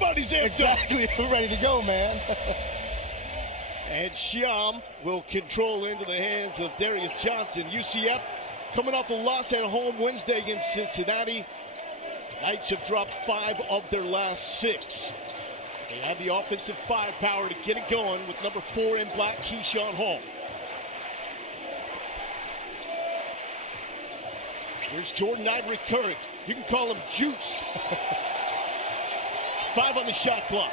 Everybody's amped exactly. We're ready to go, man. And Shyam will control into the hands of Darius Johnson. UCF coming off a loss at home Wednesday against Cincinnati. Knights have dropped 5 of their last 6. They have the offensive firepower to get it going with number 4 in black, Keyshawn Hall. Here's Jordan Ivory Curry. You can call him Juice. 5 on the shot clock.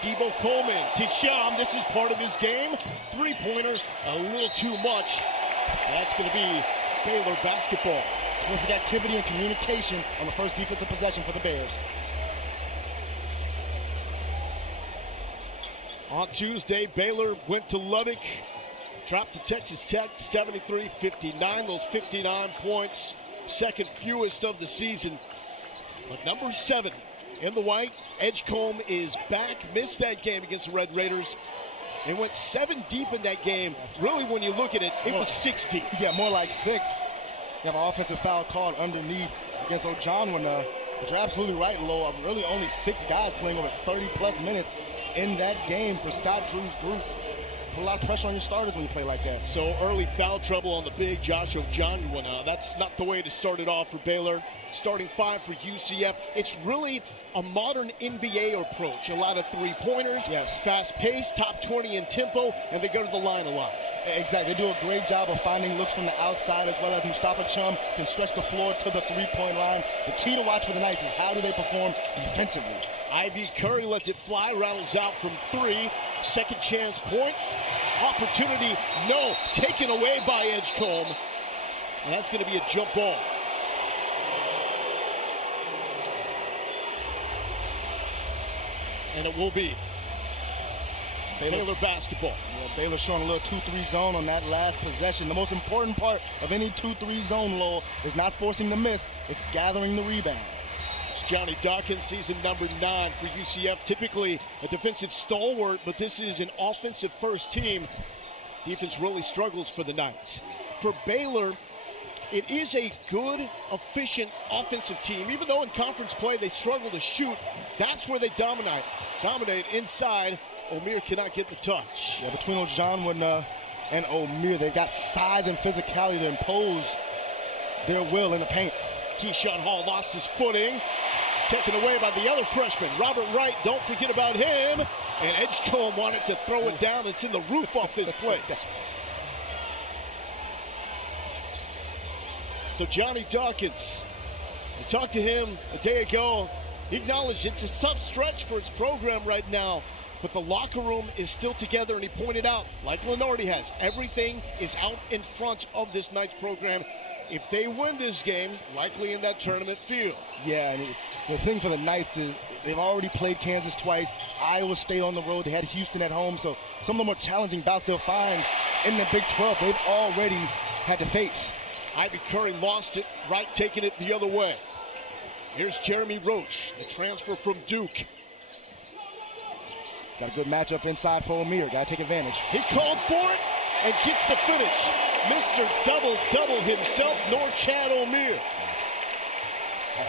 Debo Coleman to Shyam. This is part of his game. 3-pointer, a little too much. That's going to be Baylor basketball. Terrific activity and communication on the first defensive possession for the Bears. On Tuesday, Baylor went to Lubbock, dropped to Texas Tech 73-59. Those 59 points, second fewest of the season. But number 7 in the white, Edgecombe is back. Missed that game against the Red Raiders. They went 7 deep in that game. Really, when you look at it, it was 6 deep. Yeah, more like 6. You have an offensive foul called underneath against Ojanwuna. But you're absolutely right, Lo. Really only 6 guys playing over 30-plus minutes in that game for Scott Drew's group. Put a lot of pressure on your starters when you play like that. So early foul trouble on the big Josh Ojanwuna. That's not the way to start it off for Baylor. Starting 5 for UCF. It's really a modern NBA approach. A lot of 3-pointers, yes, fast-paced, top 20 in tempo, and they go to the line a lot. Exactly. They do a great job of finding looks from the outside, as well as Mustafa Chum can stretch the floor to the 3-point line. The key to watch for the Knights is how do they perform defensively. Ivy Curry lets it fly, rattles out from 3. Second chance point. Opportunity, no. Taken away by Edgecombe. And that's going to be a jump ball. And it will be Baylor basketball. Yeah, Baylor showing a little 2-3 zone on that last possession. The most important part of any 2-3 zone, Lowell, is not forcing the miss. It's gathering the rebound. It's Johnny Dawkins, season number 9 for UCF. Typically a defensive stalwart, but this is an offensive first team. Defense really struggles for the Knights. For Baylor, it is a good, efficient offensive team. Even though in conference play they struggle to shoot, that's where they dominate inside. Omier cannot get the touch. Yeah, between Ojanwuna and Omier, they've got size and physicality to impose their will in the paint. Keyshawn Hall lost his footing. Taken away by the other freshman, Robert Wright. Don't forget about him. And Edgecombe wanted to throw it down. It's in the roof off this place. So Johnny Dawkins, I talked to him a day ago. He acknowledged it's a tough stretch for his program right now, but the locker room is still together, and he pointed out, like Lenardi has, everything is out in front of this Knights program. If they win this game, likely in that tournament field. Yeah, and the thing for the Knights is they've already played Kansas twice, Iowa State on the road, they had Houston at home, so some of the more challenging bouts they'll find in the Big 12, they've already had to face. Ivy Curry lost it, Wright taking it the other way. Here's Jeremy Roach, the transfer from Duke. Got a good matchup inside for Omier, gotta take advantage. He called for it and gets the finish. Mr. Double-Double himself, Norchad Omier.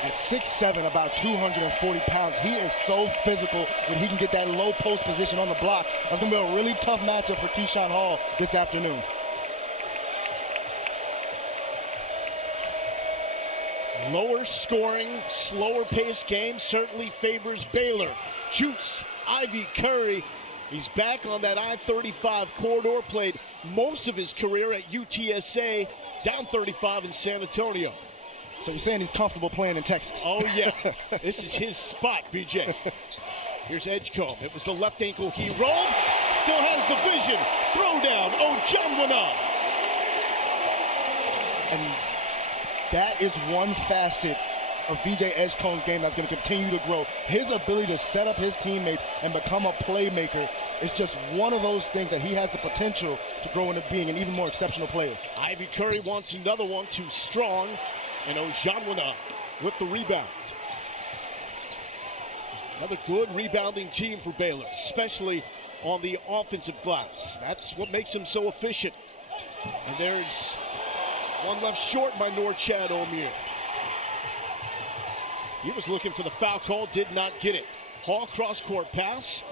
At 6'7", about 240 pounds, he is so physical when he can get that low post position on the block. That's going to be a really tough matchup for Keyshawn Hall this afternoon. Lower scoring, slower paced game certainly favors Baylor. Juice, Ivy Curry. He's back on that I-35 corridor, played most of his career at UTSA, down 35 in San Antonio. So you're saying he's comfortable playing in Texas? Oh, yeah. This is his spot, BJ. Here's Edgecombe. It was the left ankle he rolled. Still has the vision. Throw down. Ojanwuna. And that is one facet of VJ Edgecombe's game that's going to continue to grow. His ability to set up his teammates and become a playmaker is just one of those things that he has the potential to grow into being an even more exceptional player. Ivy Curry wants another one, too strong. And Ojanwuna with the rebound. Another good rebounding team for Baylor, especially on the offensive glass. That's what makes him so efficient. And there's one left short by Norchad Omier. He was looking for the foul call, did not get it. Hall cross-court pass.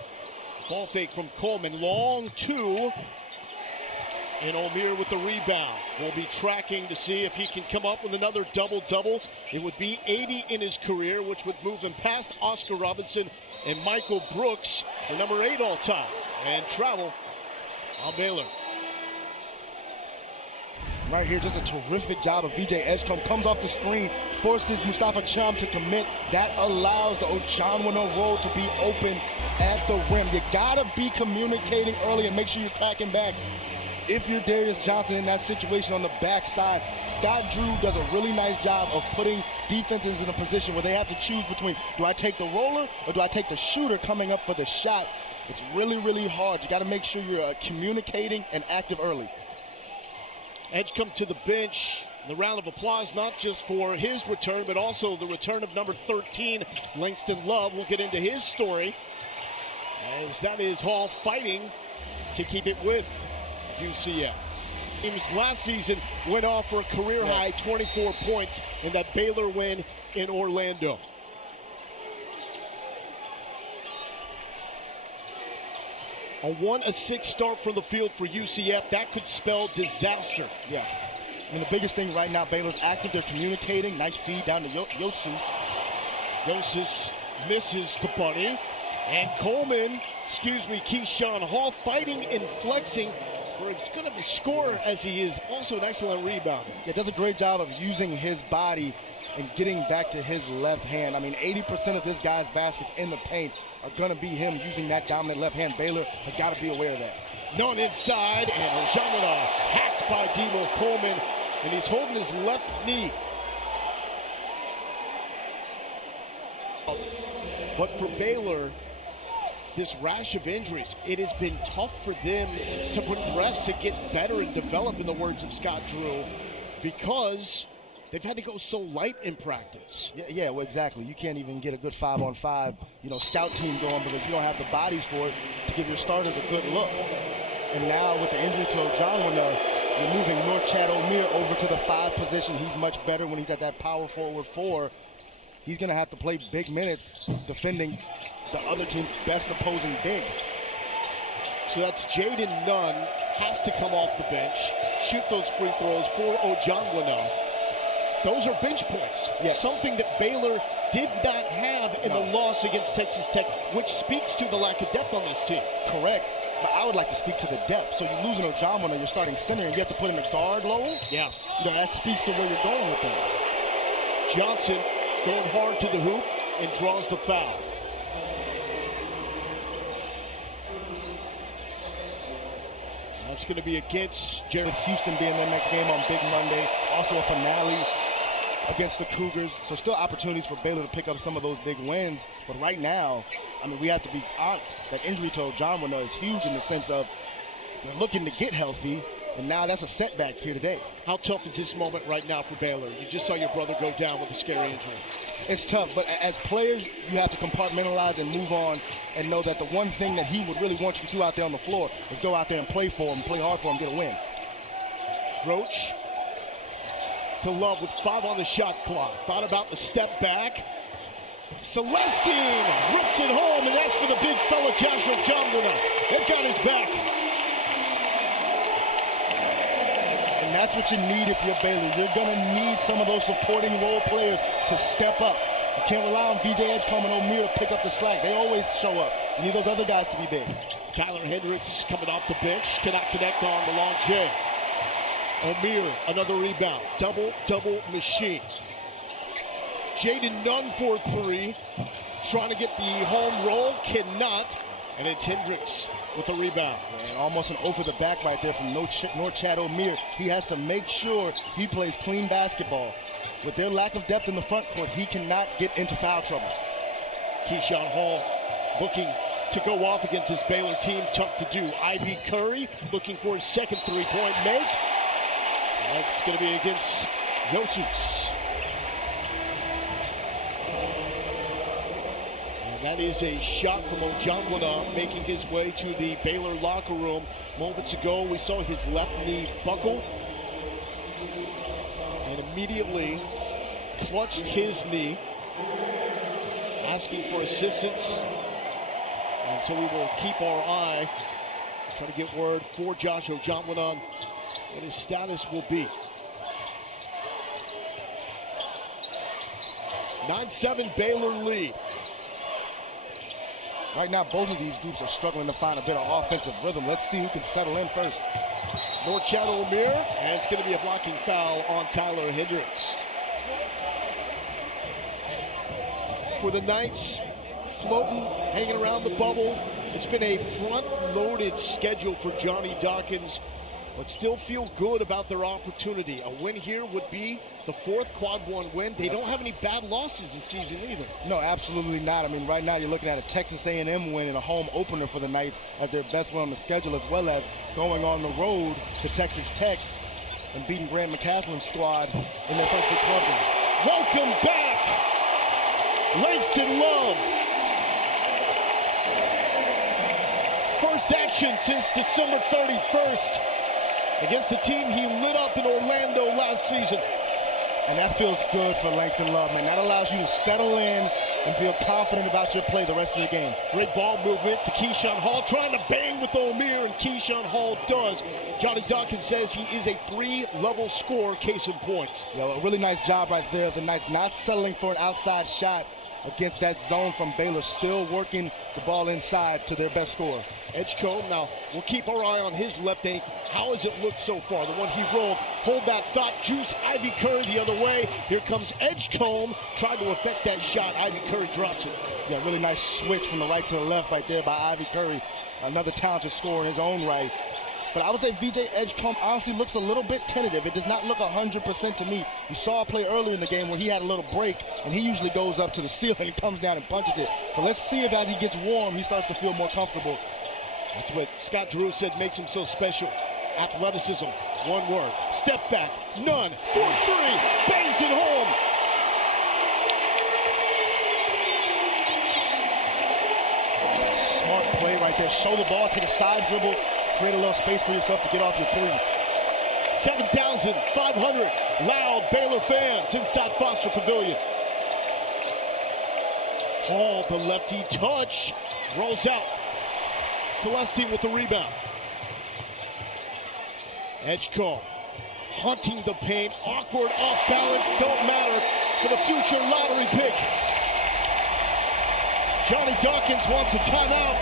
Ball fake from Coleman. Long two. And O'Meara with the rebound. We'll be tracking to see if he can come up with another double-double. It would be 80 in his career, which would move him past Oscar Robinson and Michael Brooks for number 8 all-time. And travel on Baylor. Right here, just a terrific job of VJ Edgecombe. Comes off the screen, forces Mustafa Cham to commit. That allows the Ojanwano roll to be open at the rim. You gotta be communicating early and make sure you're cracking back. If you're Darius Johnson in that situation on the backside, Scott Drew does a really nice job of putting defenses in a position where they have to choose between, do I take the roller or do I take the shooter coming up for the shot? It's really, really hard. You got to make sure you're communicating and active early. Edgecombe to the bench. The round of applause not just for his return, but also the return of number 13, Langston Love. We'll get into his story, as that is Hall fighting to keep it with UCF. Teams last season went off for a career-high 24 points in that Baylor win in Orlando. A 1-6 start from the field for UCF. That could spell disaster. Yeah. I mean, the biggest thing right now, Baylor's active. They're communicating. Nice feed down to Yotsus. Yotsus misses the bunny. And Coleman, Keyshawn Hall fighting and flexing for as good of a score as he is also an excellent rebounder. Yeah, does a great job of using his body and getting back to his left hand. I mean, 80% of this guy's baskets in the paint are going to be him using that dominant left hand. Baylor has got to be aware of that. None inside, and Ojanwano hacked by Demo Coleman, and he's holding his left knee. But for Baylor, this rash of injuries, it has been tough for them to progress, to get better and develop, in the words of Scott Drew, because they've had to go so light in practice. Yeah, well, exactly. You can't even get a good 5-on-5, scout team going because you don't have the bodies for it to give your starters a good look. And now with the injury to Ojanwano, you're moving Norchad O'Meara over to the 5 position. He's much better when he's at that power forward 4. He's going to have to play big minutes defending the other team's best opposing big. So that's Jaden Nunn has to come off the bench, shoot those free throws for Ojanwano. Those are bench points, something that Baylor did not have in the loss against Texas Tech, which speaks to the lack of depth on this team. Correct, but I would like to speak to the depth. So you're losing Ojanwano, you're starting center, and you have to put him at guard low? Yeah. That speaks to where you're going with things. Johnson going hard to the hoop and draws the foul. That's going to be against Jared Houston being their next game on Big Monday. Also a finale against the Cougars. So still opportunities for Baylor to pick up some of those big wins. But right now, I mean, we have to be honest. That injury to Ojanwano is huge in the sense of they're looking to get healthy, and now that's a setback here today. How tough is this moment right now for Baylor? You just saw your brother go down with a scary injury. It's tough, but as players, you have to compartmentalize and move on and know that the one thing that he would really want you to do out there on the floor is go out there and play for him, play hard for him, get a win. Roach to Love with 5 on the shot clock. Thought about the step back. Celestine rips it home, and that's for the big fella, Joshua Ojanwano. They've got his back. And that's what you need if you're Baylor. You're going to need some of those supporting role players to step up. You can't rely on VJ Edgecombe and O'Meara to pick up the slack. They always show up. You need those other guys to be big. Tyler Hendricks coming off the bench. Cannot connect on the long J. O'Meara, another rebound. Double machine. Jaden Nunn for 3. Trying to get the home roll. Cannot. And it's Hendricks with a rebound. And almost an over the back right there from Norchad O'Meara. He has to make sure he plays clean basketball. With their lack of depth in the front court, he cannot get into foul trouble. Keyshawn Hall looking to go off against this Baylor team. Tough to do. Ivy Curry looking for his second three-point make. That's going to be against Yotsus. And that is a shot from Ojanwano making his way to the Baylor locker room. Moments ago, we saw his left knee buckle. And immediately clutched his knee, asking for assistance And so we will keep our eye, try to get word for Joshua John on what his status will be. 9-7 Baylor lead. Right now, both of these groups are struggling to find a bit of offensive rhythm. Let's see who can settle in first. North Shadow Amir, and it's going to be a blocking foul on Tyler Hendricks. For the Knights, floating, hanging around the bubble. It's been a front-loaded schedule for Johnny Dawkins, but still feel good about their opportunity. A win here would be the fourth quad one win. They don't have any bad losses this season either. No, absolutely not. I mean, right now you're looking at a Texas A&M win and a home opener for the Knights as their best win on the schedule, as well as going on the road to Texas Tech and beating Grant McCaslin's squad in their first big club game. Welcome back, Langston Love. First action since December 31st against the team he lit up in Orlando last season. And that feels good for Langston Love, man. That allows you to settle in and feel confident about your play the rest of the game. Great ball movement to Keyshawn Hall, trying to bang with Omir, and Keyshawn Hall does. Johnny Dawkins says he is a three-level scorer, case in points. A really nice job right there of the Knights, not settling for an outside shot against that zone from Baylor, still working the ball inside to their best scorer. Edgecombe, now we'll keep our eye on his left ankle. How has it looked so far? The one he rolled, hold that thought, juice, Ivy Curry the other way. Here comes Edgecombe, trying to affect that shot. Ivy Curry drops it. Yeah, really nice switch from the right to the left right there by Ivy Curry. Another talented scorer in his own right. But I would say VJ Edgecombe honestly looks a little bit tentative. It does not look 100% to me. You saw a play earlier in the game where he had a little break, and he usually goes up to the ceiling and comes down and punches it. So let's see if as he gets warm, he starts to feel more comfortable. That's what Scott Drew said makes him so special. Athleticism, one word. Step back, none. 4-3, bangs it home. Smart play right there. Show the ball, take a side dribble, create a little space for yourself to get off your three. 7,500 loud Baylor fans inside Foster Pavilion. Hall, the lefty touch, rolls out. Celestine with the rebound. Edgecombe hunting the paint, awkward, off balance, don't matter for the future lottery pick. Johnny Dawkins wants a timeout.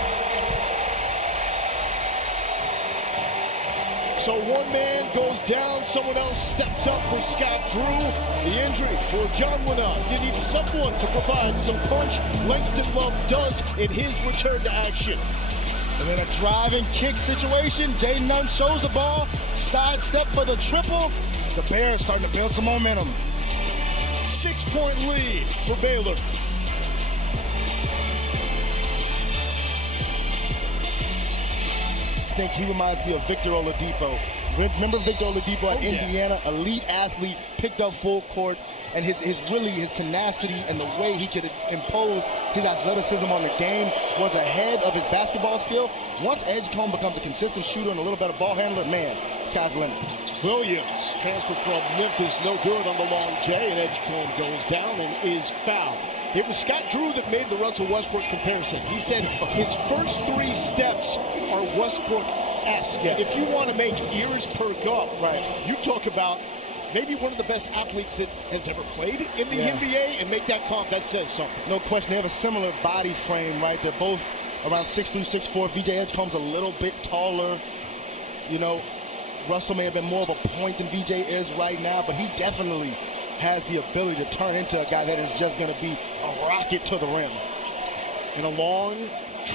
So one man goes down, someone else steps up for Scott Drew. The injury for John Winnow. You need someone to provide some punch. Langston Love does in his return to action. And then a drive and kick situation. Jay Nunn shows the ball. Sidestep for the triple. The Bears starting to build some momentum. 6-point lead for Baylor. I think he reminds me of Victor Oladipo. Remember Victor Oladipo at Indiana? Elite athlete, picked up full court, and his tenacity and the way he could impose his athleticism on the game was ahead of his basketball skill. Once Edgecombe becomes a consistent shooter and a little better ball handler, man, sky's the limit. Williams, transfer from Memphis, no good on the long J, and Edgecombe goes down and is fouled. It was Scott Drew that made the Russell Westbrook comparison. He said his first three steps are Westbrook-esque. Yeah. If you want to make ears perk up, right, you talk about maybe one of the best athletes that has ever played in the NBA, and make that comp, that says something. No question, they have a similar body frame, right? They're both around 6'3", 6'4". VJ Edgecombe's a little bit taller. You know, Russell may have been more of a point than VJ is right now, but he definitely has the ability to turn into a guy that is just going to be a rocket to the rim. And a long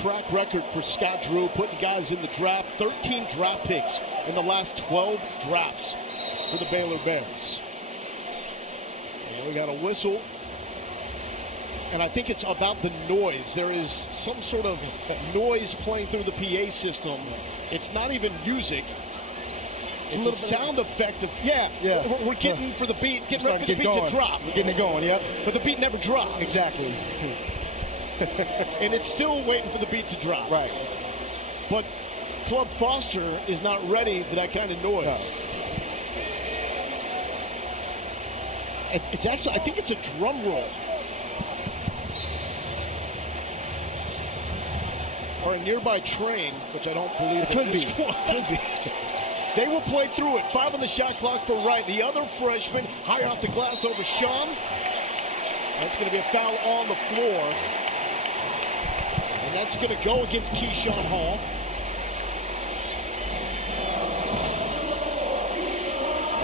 track record for Scott Drew, putting guys in the draft. 13 draft picks in the last 12 drafts for the Baylor Bears. And we got a whistle. And I think it's about the noise. There is some sort of noise playing through the PA system. It's not even music. It's a sound effect of, we're getting for the beat, getting ready for the beat to drop. We're getting it going, yep. But the beat never drops. Exactly. And it's still waiting for the beat to drop. Right. But Club Foster is not ready for that kind of noise. No. It's actually, I think it's a drum roll. or a nearby train, which I don't believe it could be. Could be. They will play through it. 5 on the shot clock for Wright. The other freshman, high off the glass over Sean. That's going to be a foul on the floor. And that's going to go against Keyshawn Hall.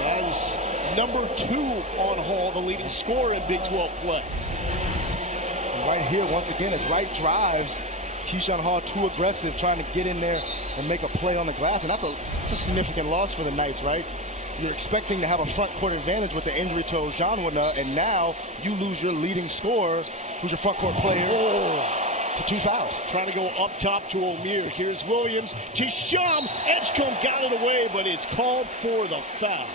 As number 2 on Hall, the leading scorer in Big 12 play. And right here, once again, as Wright drives, Keyshawn Hall too aggressive, trying to get in there and make a play on the glass. And that's a significant loss for the Knights, right? You're expecting to have a front court advantage with the injury to Ojanwuna, and now you lose your leading scorer, who's your front court player, to 2 fouls. Trying to go up top to O'Meara. Here's Williams to Shum. Edgecombe got it away, but it's called for the foul.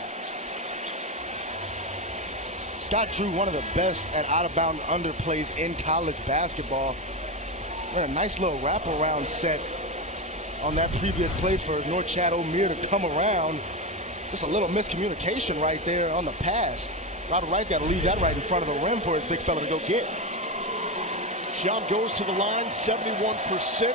Scott Drew, one of the best at out-of-bound underplays in college basketball. And a nice little wraparound set on that previous play for North Chad O'Meara to come around. Just a little miscommunication right there on the pass. Robert Wright's got to leave that right in front of the rim for his big fella to go get. Shum goes to the line, 71%.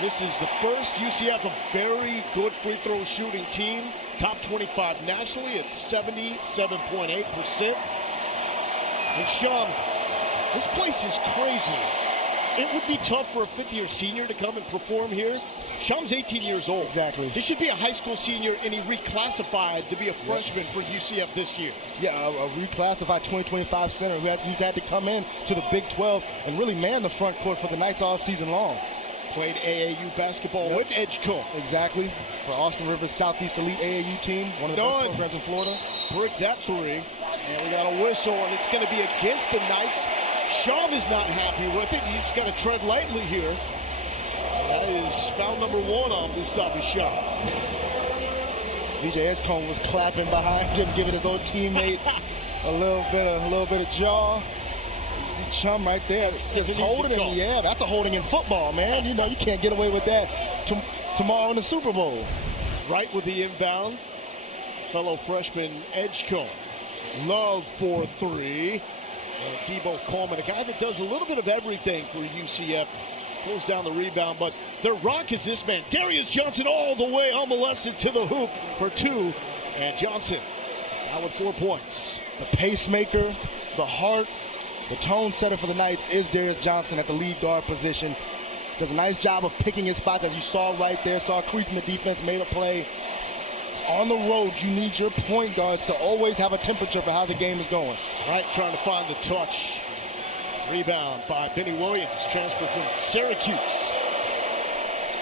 This is the first UCF, a very good free throw shooting team. Top 25 nationally at 77.8%. And Shum, this place is crazy. It would be tough for a fifth-year senior to come and perform here. Shum's 18 years old. Exactly. He should be a high school senior, and he reclassified to be a freshman for UCF this year. Yeah, a reclassified 2025 center who's had to come in to the Big 12 and really man the front court for the Knights all season long. Played AAU basketball with Edgecombe. Exactly. For Austin Rivers Southeast Elite AAU team, one of the best programs in Florida. Brick that 3. And we got a whistle, and it's going to be against the Knights. Shum is not happy with it. He's got to tread lightly here. That is foul number 1 on Mustafa Shum. VJ Edgecombe was clapping behind him, giving his old teammate a little bit of jaw. You see Chum right there, just holding him. Yeah, that's a holding in football, man. You know, you can't get away with that tomorrow in the Super Bowl. Right with the inbound, fellow freshman Edgecombe. Love for 3. And Debo Coleman, a guy that does a little bit of everything for UCF. Pulls down the rebound, but their rock is this man, Darius Johnson, all the way unmolested to the hoop for 2. And Johnson now with 4 points. The pacemaker, the heart, the tone setter for the Knights is Darius Johnson at the lead guard position. Does a nice job of picking his spots, as you saw right there. Saw a crease in the defense, made a play. On the road, you need your point guards to always have a temperature for how the game is going. Right, trying to find the touch. Rebound by Benny Williams, transfer from Syracuse.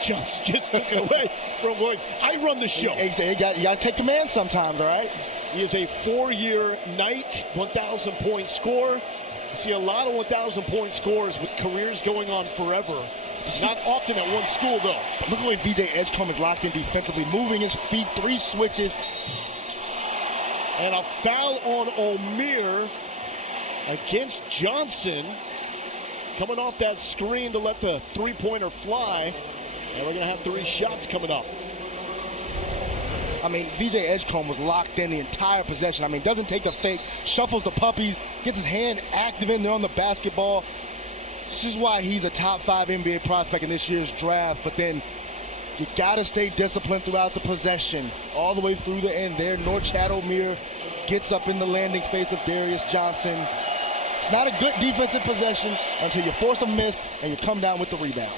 Johnson just took it away from Williams. I run the show. You got to take command sometimes, all right? He is a 4-year Knight, 1,000-point scorer. You see a lot of 1,000-point scorers with careers going on forever. Not often at one school, though. But look at the way VJ Edgecombe is locked in defensively, moving his feet, 3 switches. And a foul on O'Meara against Johnson. Coming off that screen to let the 3-pointer fly. And we're going to have 3 shots coming up. I mean, VJ Edgecombe was locked in the entire possession. I mean, doesn't take a fake, shuffles the puppies, gets his hand active in there on the basketball. This is why he's a top 5 NBA prospect in this year's draft. But then you got to stay disciplined throughout the possession, all the way through the end there. North Chad O'Meara gets up in the landing space of Darius Johnson. It's not a good defensive possession until you force a miss and you come down with the rebound.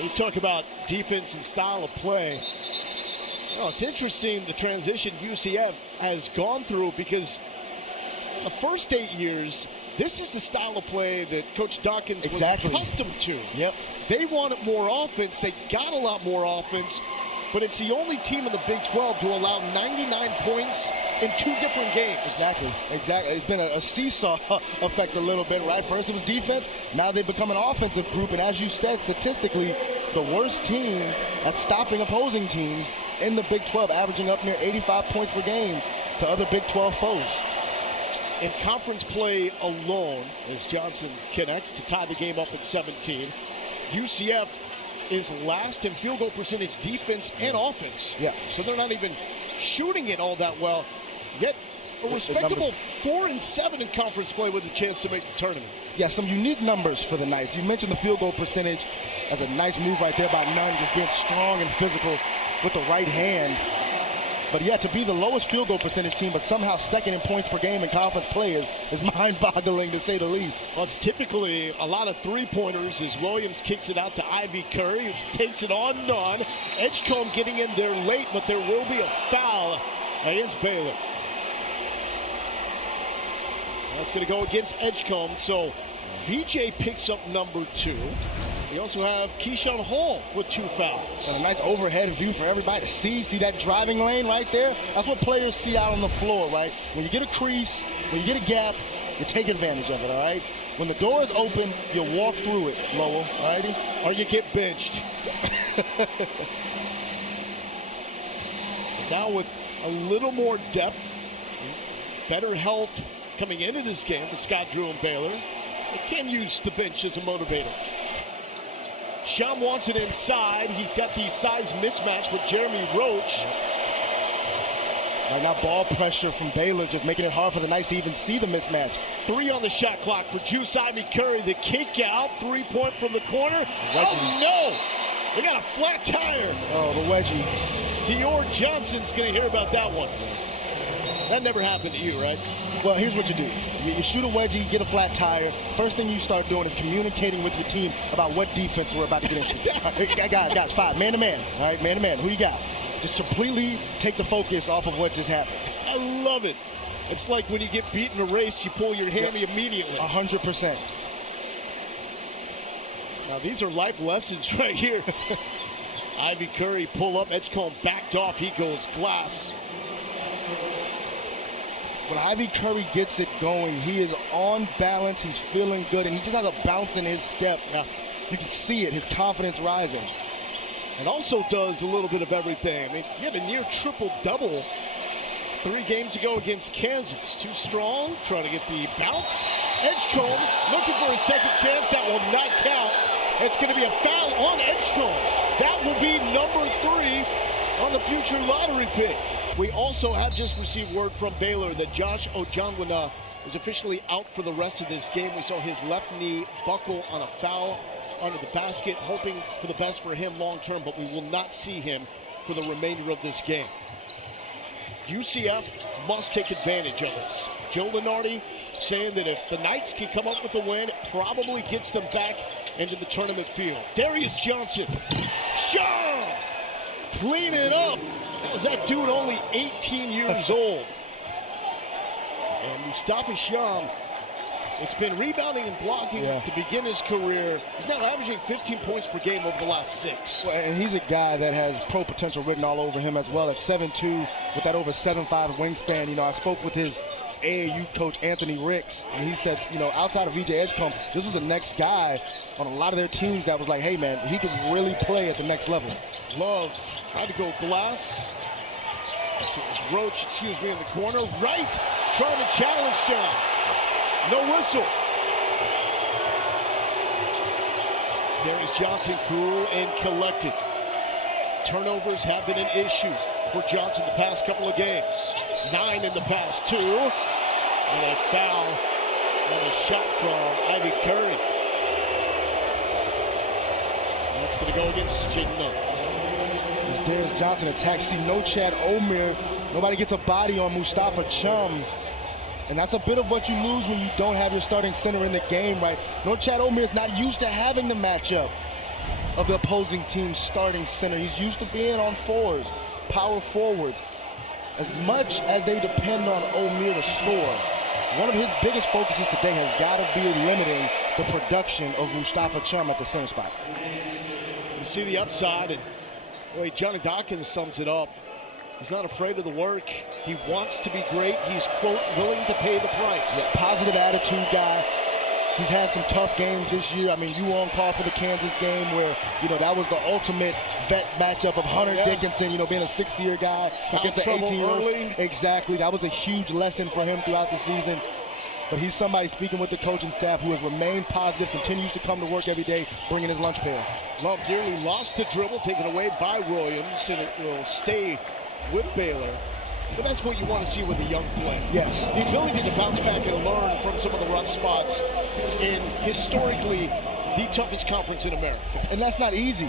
You talk about defense and style of play. Well, it's interesting the transition UCF has gone through, because the first 8 years, this is the style of play that Coach Dawkins was accustomed to. Yep. They wanted more offense. They got a lot more offense, but it's the only team in the Big 12 to allow 99 points in 2 different games. Exactly. It's been a seesaw effect a little bit, right? First it was defense, now they've become an offensive group, and as you said, statistically, the worst team at stopping opposing teams in the Big 12, averaging up near 85 points per game to other Big 12 foes. In conference play alone, as Johnson connects to tie the game up at 17, UCF is last in field goal percentage, defense and offense. Yeah. So they're not even shooting it all that well. Yet A respectable 4-7 in conference play with a chance to make the tournament. Yeah, some unique numbers for the Knights. You mentioned the field goal percentage. That's a nice move right there by Nunn, just being strong and physical with the right hand. But yeah, to be the lowest field goal percentage team, but somehow second in points per game in conference play is mind-boggling to say the least. Well, it's typically a lot of three-pointers as Williams kicks it out to Ivy Curry, who takes it on Nunn. Edgecombe getting in there late, but there will be a foul against Baylor. That's going to go against Edgecombe. So VJ picks up number 2. We also have Keyshawn Hall with 2 fouls. And a nice overhead view for everybody to see. See that driving lane right there? That's what players see out on the floor, right? When you get a crease, when you get a gap, you take advantage of it, all right? When the door is open, you walk through it, Lowell, all righty? Or you get benched. Now with a little more depth, better health coming into this game for Scott Drew and Baylor, they can use the bench as a motivator. Sham wants it inside. He's got the size mismatch with Jeremy Roach. Right now, ball pressure from Baylor just making it hard for the Knights to even see the mismatch. 3 on the shot clock for Juice Ivy Curry. The kick out, 3-point from the corner. Oh no! They got a flat tire. Oh, the wedgie. Dior Johnson's going to hear about that one. That never happened to you, right? Well, here's what you do. You shoot a wedgie, you get a flat tire. First thing you start doing is communicating with your team about what defense we're about to get into. Guys, 5, man-to-man. All right, man-to-man. Who you got? Just completely take the focus off of what just happened. I love it. It's like when you get beat in a race, you pull your hammy immediately. 100%. Now, these are life lessons right here. Ivy Curry pull up, Edgecombe backed off. He goes glass. When Ivy Curry gets it going, he is on balance, he's feeling good, and he just has a bounce in his step. You can see it, his confidence rising. And also does a little bit of everything. I mean, he had a near triple-double 3 games ago against Kansas. Too strong, trying to get the bounce. Edgecombe looking for a second chance. That will not count. It's going to be a foul on Edgecombe. That will be number 3 on the future lottery pick. We also have just received word from Baylor that Josh Ojanwina is officially out for the rest of this game. We saw his left knee buckle on a foul under the basket, hoping for the best for him long term, but we will not see him for the remainder of this game. UCF must take advantage of this. Joe Lunardi saying that if the Knights can come up with a win, it probably gets them back into the tournament field. Darius Johnson, Shaw, clean it up. Was that dude only 18 years old? And Mustafa Sham, it's been rebounding and blocking to begin his career. He's now averaging 15 points per game over the last 6. Well, and he's a guy that has pro potential written all over him as well. At 7'2", with that over 7'5" wingspan. You know, I spoke with his AAU coach, Anthony Ricks, and he said, you know, outside of VJ Edgecombe, this was the next guy on a lot of their teams that was like, hey, man, he could really play at the next level. Love tried to go glass. It was Roach, in the corner. Right, trying to challenge John. No whistle. Darius Johnson cool and collected. Turnovers have been an issue for Johnson the past couple of games. 9 in the past 2. And a foul on a shot from Ivy Curry. That's going to go against Jaden Nunn. As Darius Johnson attacks, see no Chad Omer. Nobody gets a body on Mustafa Chum. And that's a bit of what you lose when you don't have your starting center in the game, right? No Chad Omer is not used to having the matchup of the opposing team's starting center. He's used to being on 4s, power forwards. As much as they depend on Omer to score, one of his biggest focuses today has got to be limiting the production of Mustafa Chum at the center spot. You see the upside, and boy, Johnny Dawkins sums it up. He's not afraid of the work. He wants to be great. He's, quote, willing to pay the price. Yeah, positive attitude guy. He's had some tough games this year. I mean, you were on call for the Kansas game where, you know, that was the ultimate vet matchup of Hunter Dickinson, you know, being a 6th-year guy against an 18-year-old. Exactly. That was a huge lesson for him throughout the season. But he's somebody, speaking with the coaching staff, who has remained positive, continues to come to work every day, bringing his lunch pail. Love dearly lost the dribble, taken away by Williams, and it will stay with Baylor. but that's what you want to see with a young player. Yes. The ability to bounce back and learn from some of the rough spots in historically the toughest conference in America. And that's not easy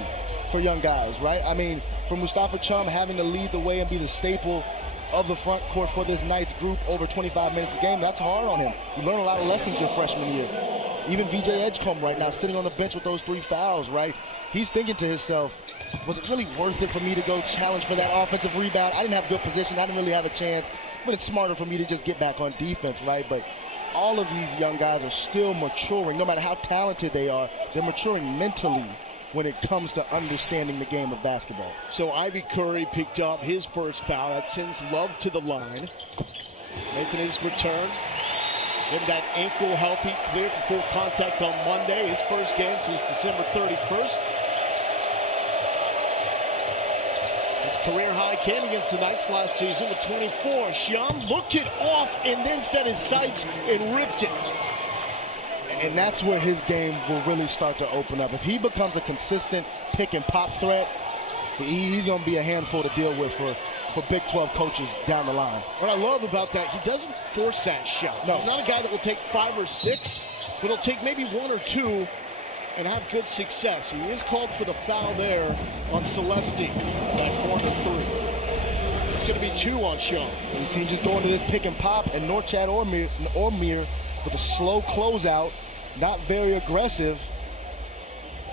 for young guys, right? I mean, for Mustafa Chum having to lead the way and be the staple of the front court for this Knights group over 25 minutes a game, that's hard on him. You learn a lot of lessons your freshman year. Even VJ Edgecombe right now sitting on the bench with those 3 fouls, right? He's thinking to himself, was it really worth it for me to go challenge for that offensive rebound? I didn't have good position. I didn't really have a chance. But it's smarter for me to just get back on defense, right? But all of these young guys are still maturing. No matter how talented they are, they're maturing mentally when it comes to understanding the game of basketball. So Ivy Curry picked up his first foul. That sends Love to the line. Making his return. Getting that ankle healthy, clear for full contact on Monday. His first game since December 31st. His career high came against the Knights last season with 24. Shiam looked it off and then set his sights and ripped it. And that's where his game will really start to open up. If he becomes a consistent pick and pop threat, he's going to be a handful to deal with for Big 12 coaches down the line. What I love about that, he doesn't force that shot. No. He's not a guy that will take 5 or 6, but he'll take maybe 1 or 2 and have good success. He is called for the foul there on Celesti, that corner 3. It's going to be 2 on Sean. You see him just going to this pick and pop, and Norchad Ormir with a slow closeout, not very aggressive.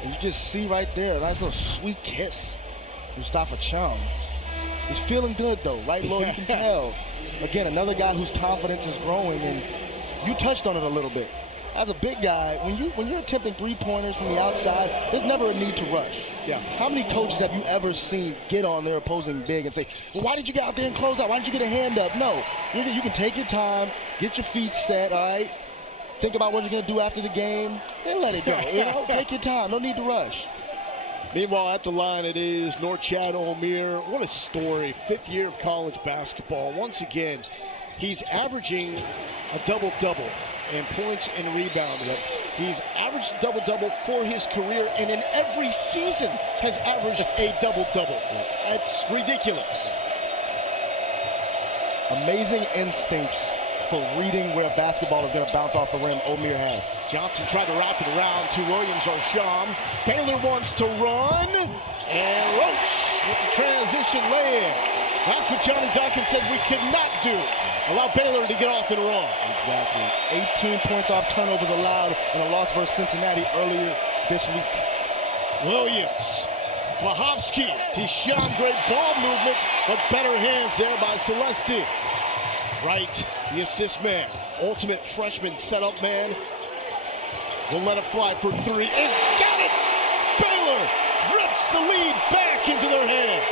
And you just see right there, a nice little sweet kiss. Mustafa Chum. He's feeling good though, right, Lord? You can tell. Again, another guy whose confidence is growing, and you touched on it a little bit. As a big guy, when you're attempting 3-pointers from the outside, there's never a need to rush. Yeah. How many coaches have you ever seen get on their opposing big and say, well, why did you get out there and close out? Why didn't you get a hand up? No. You can take your time, get your feet set, all right? Think about what you're going to do after the game, then let it go. Take your time. No need to rush. Meanwhile, at the line, it is Norchad Ormir. What a story. 5th year of college basketball. Once again, he's averaging a double-double in points and rebounding. He's averaged a double-double for his career, and in every season has averaged a double-double. That's ridiculous. Amazing instincts for reading where basketball is going to bounce off the rim. Ormir has. Johnson tried to wrap it around to Williams or Sham. Baylor wants to run, and Roach with the transition lay-in. That's what Johnny Dawkins said we could not do. Allow Baylor to get off and run. Exactly. 18 points off turnovers allowed in a loss versus Cincinnati earlier this week. Williams, Blahovsky to Sham. Great ball movement, but better hands there by Celesti. Wright, the assist man, ultimate freshman setup man, will let it fly for 3 and got it! Baylor rips the lead back into their hands.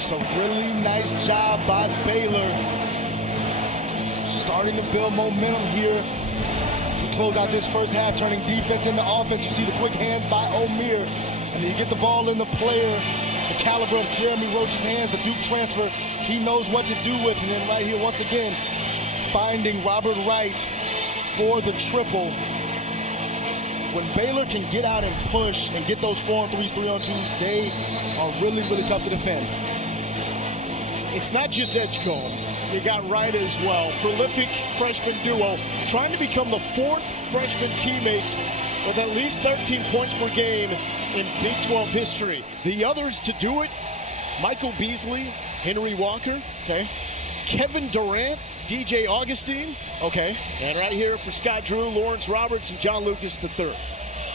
So really nice job by Baylor. Starting to build momentum here. To close out this first half, turning defense into offense. You see the quick hands by Ormir. And you get the ball in the player. The caliber of Jeremy Roach's hands, the Duke transfer. He knows what to do with it. And then right here, once again, finding Robert Wright for the triple. When Baylor can get out and push and get those 4-on-3s, 3-on-2s, they are really, really tough to defend. It's not just Edgecombe. You got Wright as well. Prolific freshman duo trying to become the 4th freshman teammates with at least 13 points per game in Big 12 history. The others to do it, Michael Beasley, Henry Walker, Okay. Kevin Durant, DJ Augustine. Okay. And right here for Scott Drew, Lawrence Roberts, and John Lucas III.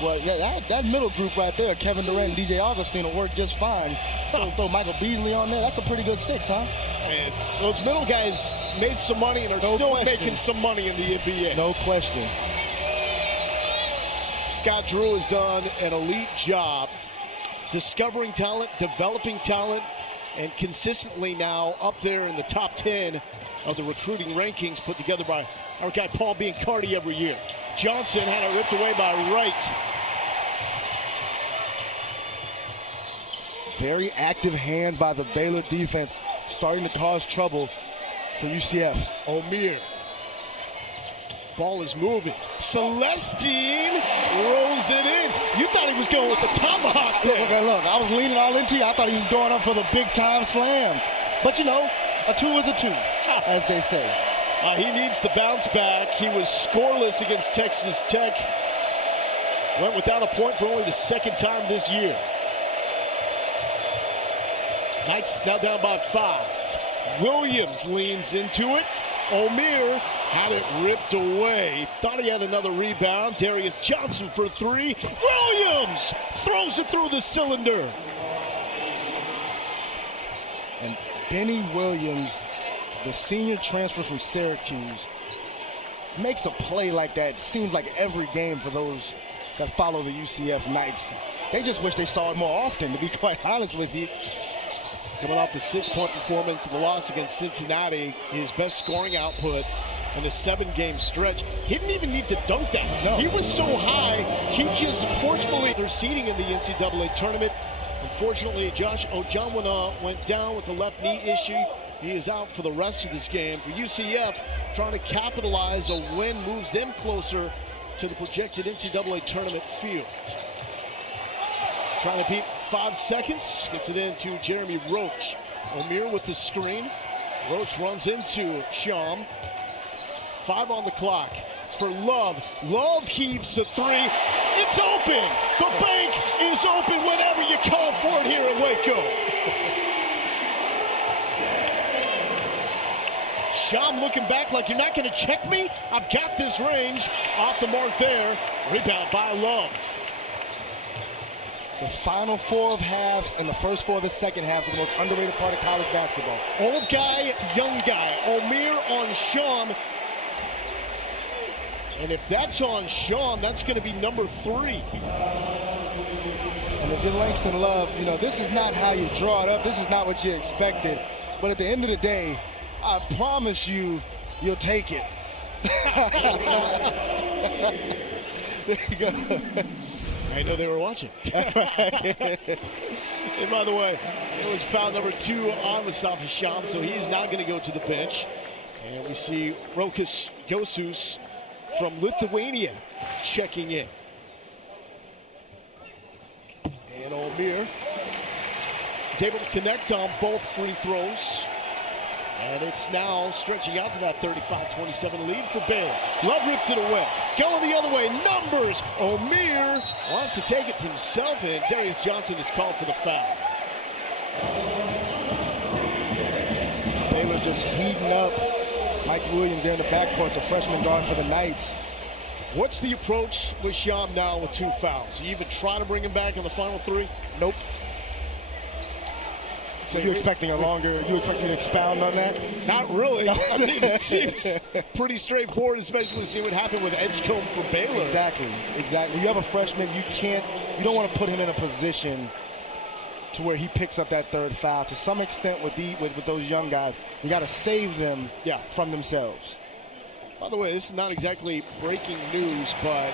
Well, yeah, that middle group right there, Kevin Durant and DJ Augustine, will work just fine. Throw Michael Beasley on there. That's a pretty good 6, huh? And those middle guys made some money and are still making some money in the NBA. No question. Scott Drew has done an elite job discovering talent, developing talent, and consistently now up there in the top 10 of the recruiting rankings put together by our guy Paul Biancardi every year. Johnson had it ripped away by Wright. Very active hands by the Baylor defense, starting to cause trouble for UCF. Ormir Ball is moving. Celestine rolls it in. You thought he was going with the tomahawk there. Look, I was leaning all into you. I thought he was going up for the big-time slam. But, you know, a two is a two, as they say. He needs to bounce back. He was scoreless against Texas Tech. Went without a point for only the second time this year. Knights now down by 5. Williams leans into it. Omier had it ripped away. Thought he had another rebound. Darius Johnson for 3. Williams throws it through the cylinder. And Benny Williams, the senior transfer from Syracuse, makes a play like that. Seems like every game for those that follow the UCF Knights. They just wish they saw it more often, to be quite honest with you. Coming off a 6-point performance in the loss against Cincinnati, his best scoring output in a 7-game stretch. He didn't even need to dunk that. No. He was so high, he just forcefully, they're seeding in the NCAA tournament. Unfortunately, Josh Ojanwuna went down with a left knee issue. He is out for the rest of this game. For UCF, trying to capitalize a win moves them closer to the projected NCAA tournament field. Trying to beat 5 seconds. Gets it into Jeremy Roach. Omier with the screen. Roach runs into Sham. 5 on the clock for Love. Love heaves the 3. It's open. The bank is open whenever you call for it here in Waco. Sham looking back like, you're not going to check me? I've got this range. Off the mark there. Rebound by Love. The final 4 of halves and the first 4 of the second halves are the most underrated part of college basketball. Old guy, young guy. Omier on Sham. And if that's on Sham, that's going to be number 3. And if you're Langston Love, you know, this is not how you draw it up. This is not what you expected. But at the end of the day, I promise you, you'll take it. There you go. I know they were watching. And by the way, it was foul number 2 on Mustafa Sham, so he's not going to go to the bench. And we see Rokas Josus from Lithuania checking in. And Omier is able to connect on both free throws. And it's now stretching out to that 35-27 lead for Baylor. Love ripped it away. Going the other way. Numbers. Omier wants to take it himself, and Darius Johnson is called for the foul. Baylor just heating up. Mike Williams there in the backcourt, the freshman guard for the Knights. What's the approach with Sham now with 2 fouls? You even try to bring him back on the final 3? Nope. So you expecting a longer, you expecting to expound on that? Not really. I mean, it seems pretty straightforward, especially see what happened with Edgecombe for Baylor. Exactly. When you have a freshman, you don't want to put him in a position to where he picks up that 3rd foul. To some extent with those young guys, you got to save them from themselves. By the way, this is not exactly breaking news, but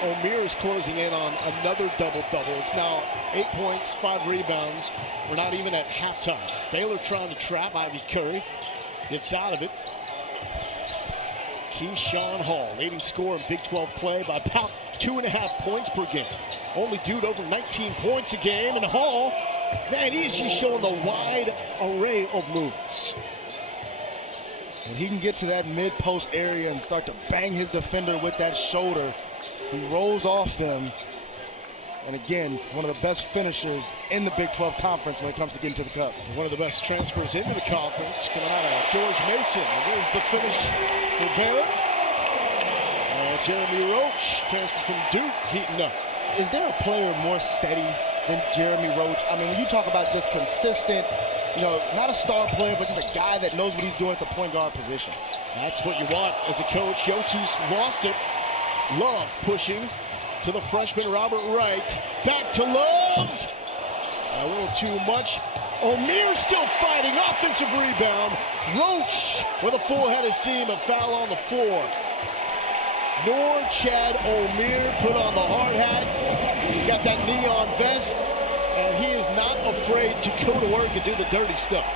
Omier is closing in on another double-double. It's now 8 points, 5 rebounds. We're not even at halftime. Baylor trying to trap Ivy Curry. Gets out of it. Keyshawn Hall, leading scorer in Big 12 play by about 2.5 points per game. Only dude over 19 points a game. And Hall, man, he is just showing the wide array of moves. When he can get to that mid-post area and start to bang his defender with that shoulder, he rolls off them. And again, one of the best finishers in the Big 12 Conference when it comes to getting to the cup. One of the best transfers into the conference coming out of George Mason. And there's the finish for Baylor. Jeremy Roach, transfer from Duke, heating up. Is there a player more steady than Jeremy Roach? I mean, when you talk about just consistent, you know, not a star player, but just a guy that knows what he's doing at the point guard position. That's what you want as a coach. Josus lost it. Love pushing to the freshman Robert Wright. Back to Love. A little too much. Omier still fighting. Offensive rebound. Roach with a full head of steam. A foul on the floor. Nor Chad Omier put on the hard hat. He's got that neon vest. And he is not afraid to go to work and do the dirty stuff.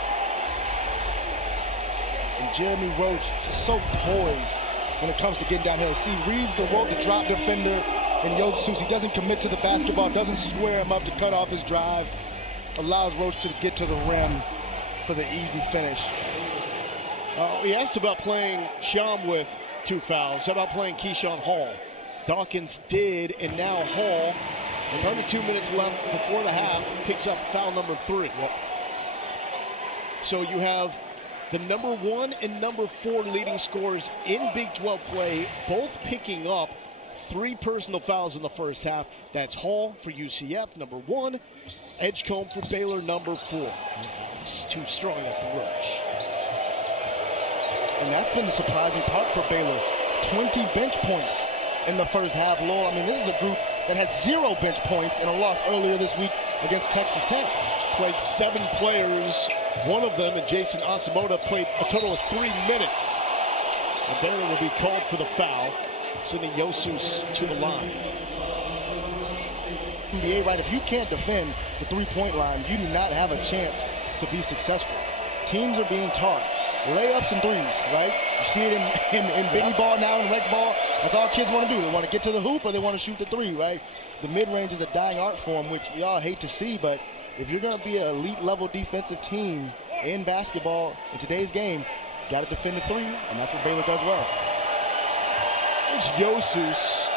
And Jeremy Roach, so poised when it comes to getting down here. See, reads the rope, the drop defender, and Yotsus. He doesn't commit to the basketball, doesn't square him up to cut off his drive, allows Roach to get to the rim for the easy finish. We asked about playing Sham with 2 fouls. How about playing Keyshawn Hall? Dawkins did, and now Hall, with under 2 minutes left before the half, picks up foul number 3. Yep. So you have the number 1 and number 4 leading scorers in Big 12 play, both picking up 3 personal fouls in the first half. That's Hall for UCF, number 1. Edgecombe for Baylor, number 4. It's too strong for Roach. And that's been the surprising part for Baylor. 20 bench points in the first half. Lowell, I mean, this is a group that had 0 bench points in a loss earlier this week against Texas Tech. Played 7 players. One of them, and Jason Asamoah, played a total of 3 minutes. And Baylor will be called for the foul, sending Yotsus to the line. NBA, right, if you can't defend the 3-point line, you do not have a chance to be successful. Teams are being taught layups and threes, right? You see it in biggie ball now, in rec ball. That's all kids want to do. They want to get to the hoop or they want to shoot the 3, right? The mid-range is a dying art form, which we all hate to see, but if you're going to be an elite-level defensive team in basketball in today's game, you got to defend the 3, and that's what Baylor does well. There's Yotsus,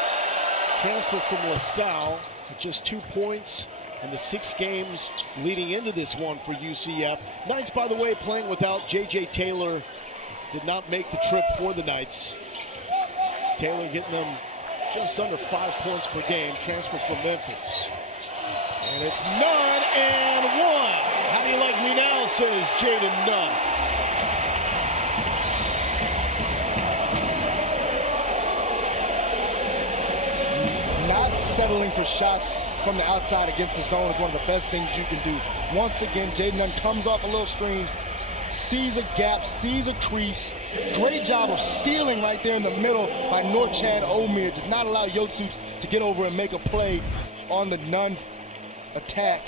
transfer from LaSalle, with just 2 points in the 6 games leading into this one for UCF. Knights, by the way, playing without J.J. Taylor, did not make the trip for the Knights. Taylor getting them just under 5 points per game, transfer from Memphis. And it's Nunn and 1. How do you like me now, says Jaden Nunn. Not settling for shots from the outside against the zone is one of the best things you can do. Once again, Jaden Nunn comes off a little screen, sees a gap, sees a crease. Great job of sealing right there in the middle by Norchad Omier. Does not allow Yotsus to get over and make a play on the Nunn attack.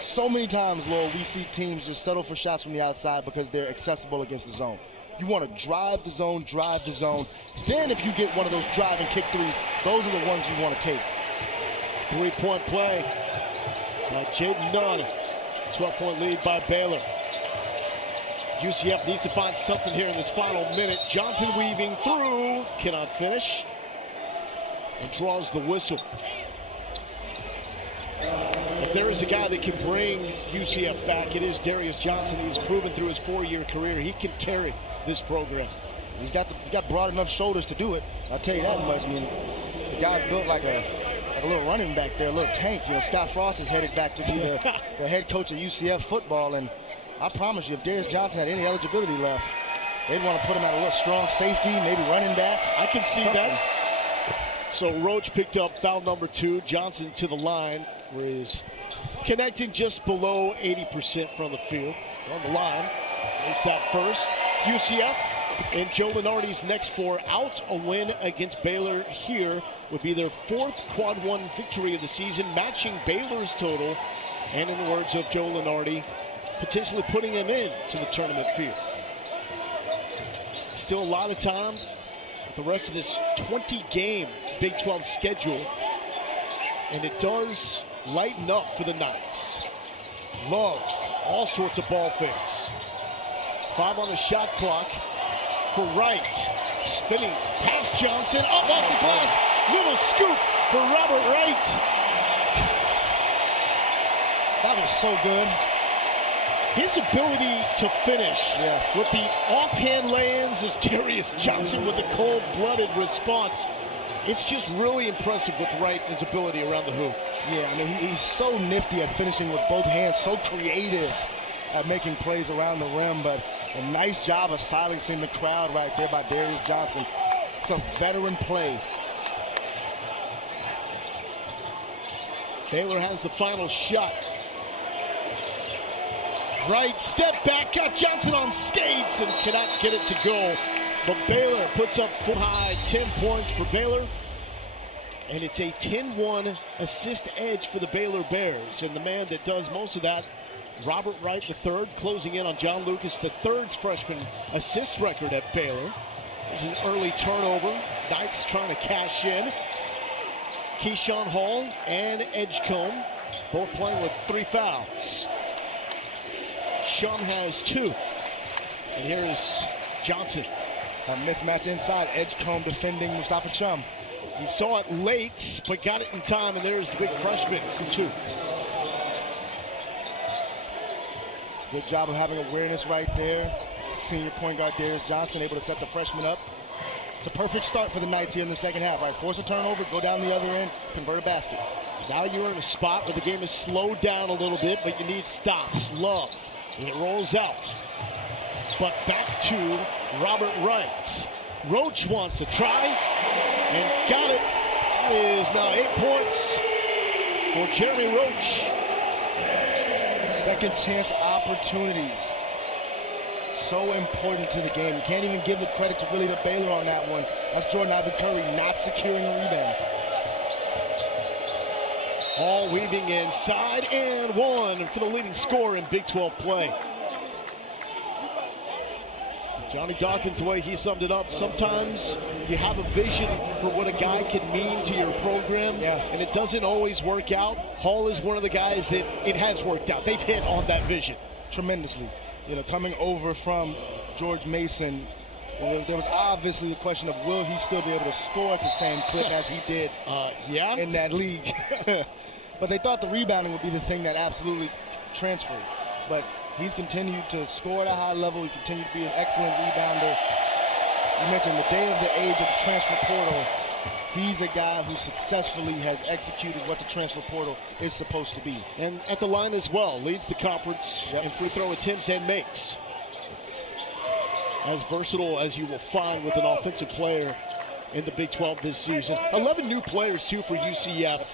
So many times, Lord, we see teams just settle for shots from the outside because they're accessible against the zone. You want to drive the zone. Then if you get one of those drive and kick threes, those are the ones you want to take. 3-point play by Jaden Nunn. 12-point lead by Baylor. UCF needs to find something here in this final minute. Johnson weaving through, cannot finish, and draws the whistle. If there is a guy that can bring UCF back, it is Darius Johnson. He's proven through his 4-year career he can carry this program. He's got broad enough shoulders to do it. I'll tell you that much. I mean, the guy's built like a little running back there, a little tank. You know, Scott Frost is headed back to be the head coach of UCF football, and I promise you, if Darius Johnson had any eligibility left, they'd want to put him at a little strong safety, maybe running back. I can see that. So Roach picked up foul number 2. Johnson to the line, where he's connecting just below 80% from the field. On the line, makes that first. UCF and Joe Lenardi's next 4 out. A win against Baylor here would be their 4th quad 1 victory of the season, matching Baylor's total, and in the words of Joe Lenardi, potentially putting him into the tournament field. Still a lot of time with the rest of this 20-game Big 12 schedule, and it does lighten up for the Knights. Love all sorts of ball fakes. 5 on the shot clock for Wright. Spinning past Johnson, up off the glass. Little scoop for Robert Wright. That was so good. His ability to finish with the offhand lay-ins is Darius Johnson with a cold-blooded response. It's just really impressive with Wright and his ability around the hoop. Yeah, I mean, he's so nifty at finishing with both hands, so creative at making plays around the rim, but a nice job of silencing the crowd right there by Darius Johnson. It's a veteran play. Baylor has the final shot. Wright, step back, got Johnson on skates and cannot get it to go. But Baylor puts up 4 high, 10 points for Baylor. And it's a 10-1 assist edge for the Baylor Bears. And the man that does most of that, Robert Wright III, closing in on John Lucas III's freshman assist record at Baylor. There's an early turnover. Knights trying to cash in. Keyshawn Hall and Edgecombe both playing with 3 fouls. Shum has 2. And here's Johnson. A mismatch inside. Edgecombe defending Mustafa Chum. He saw it late, but got it in time, and there's the big freshman for 2. It's a good job of having awareness right there. Senior point guard Darius Johnson able to set the freshman up. It's a perfect start for the Knights here in the second half. Right, force a turnover, go down the other end, convert a basket. Now you're in a spot where the game is slowed down a little bit, but you need stops. Love. And it rolls out. But back to Robert Wright. Roach wants to try and got it. That is now 8 points for Jeremy Roach. Second chance opportunities. So important to the game. You can't even give the credit to really the Baylor on that one. That's Jordan Ivan Curry not securing a rebound. Hall weaving inside and 1 for the leading scorer in Big 12 play. Johnny Dawkins, the way he summed it up, sometimes you have a vision for what a guy can mean to your program, and it doesn't always work out. Hall is one of the guys that it has worked out. They've hit on that vision. Tremendously. You know, coming over from George Mason, there was obviously the question of will he still be able to score at the same clip as he did in that league. But they thought the rebounding would be the thing that absolutely transferred. But he's continued to score at a high level. He's continued to be an excellent rebounder. You mentioned the day of the age of the transfer portal. He's a guy who successfully has executed what the transfer portal is supposed to be. And at the line as well, leads the conference in free throw attempts and makes. As versatile as you will find with an offensive player in the Big 12 this season. 11 new players, too, for UCF.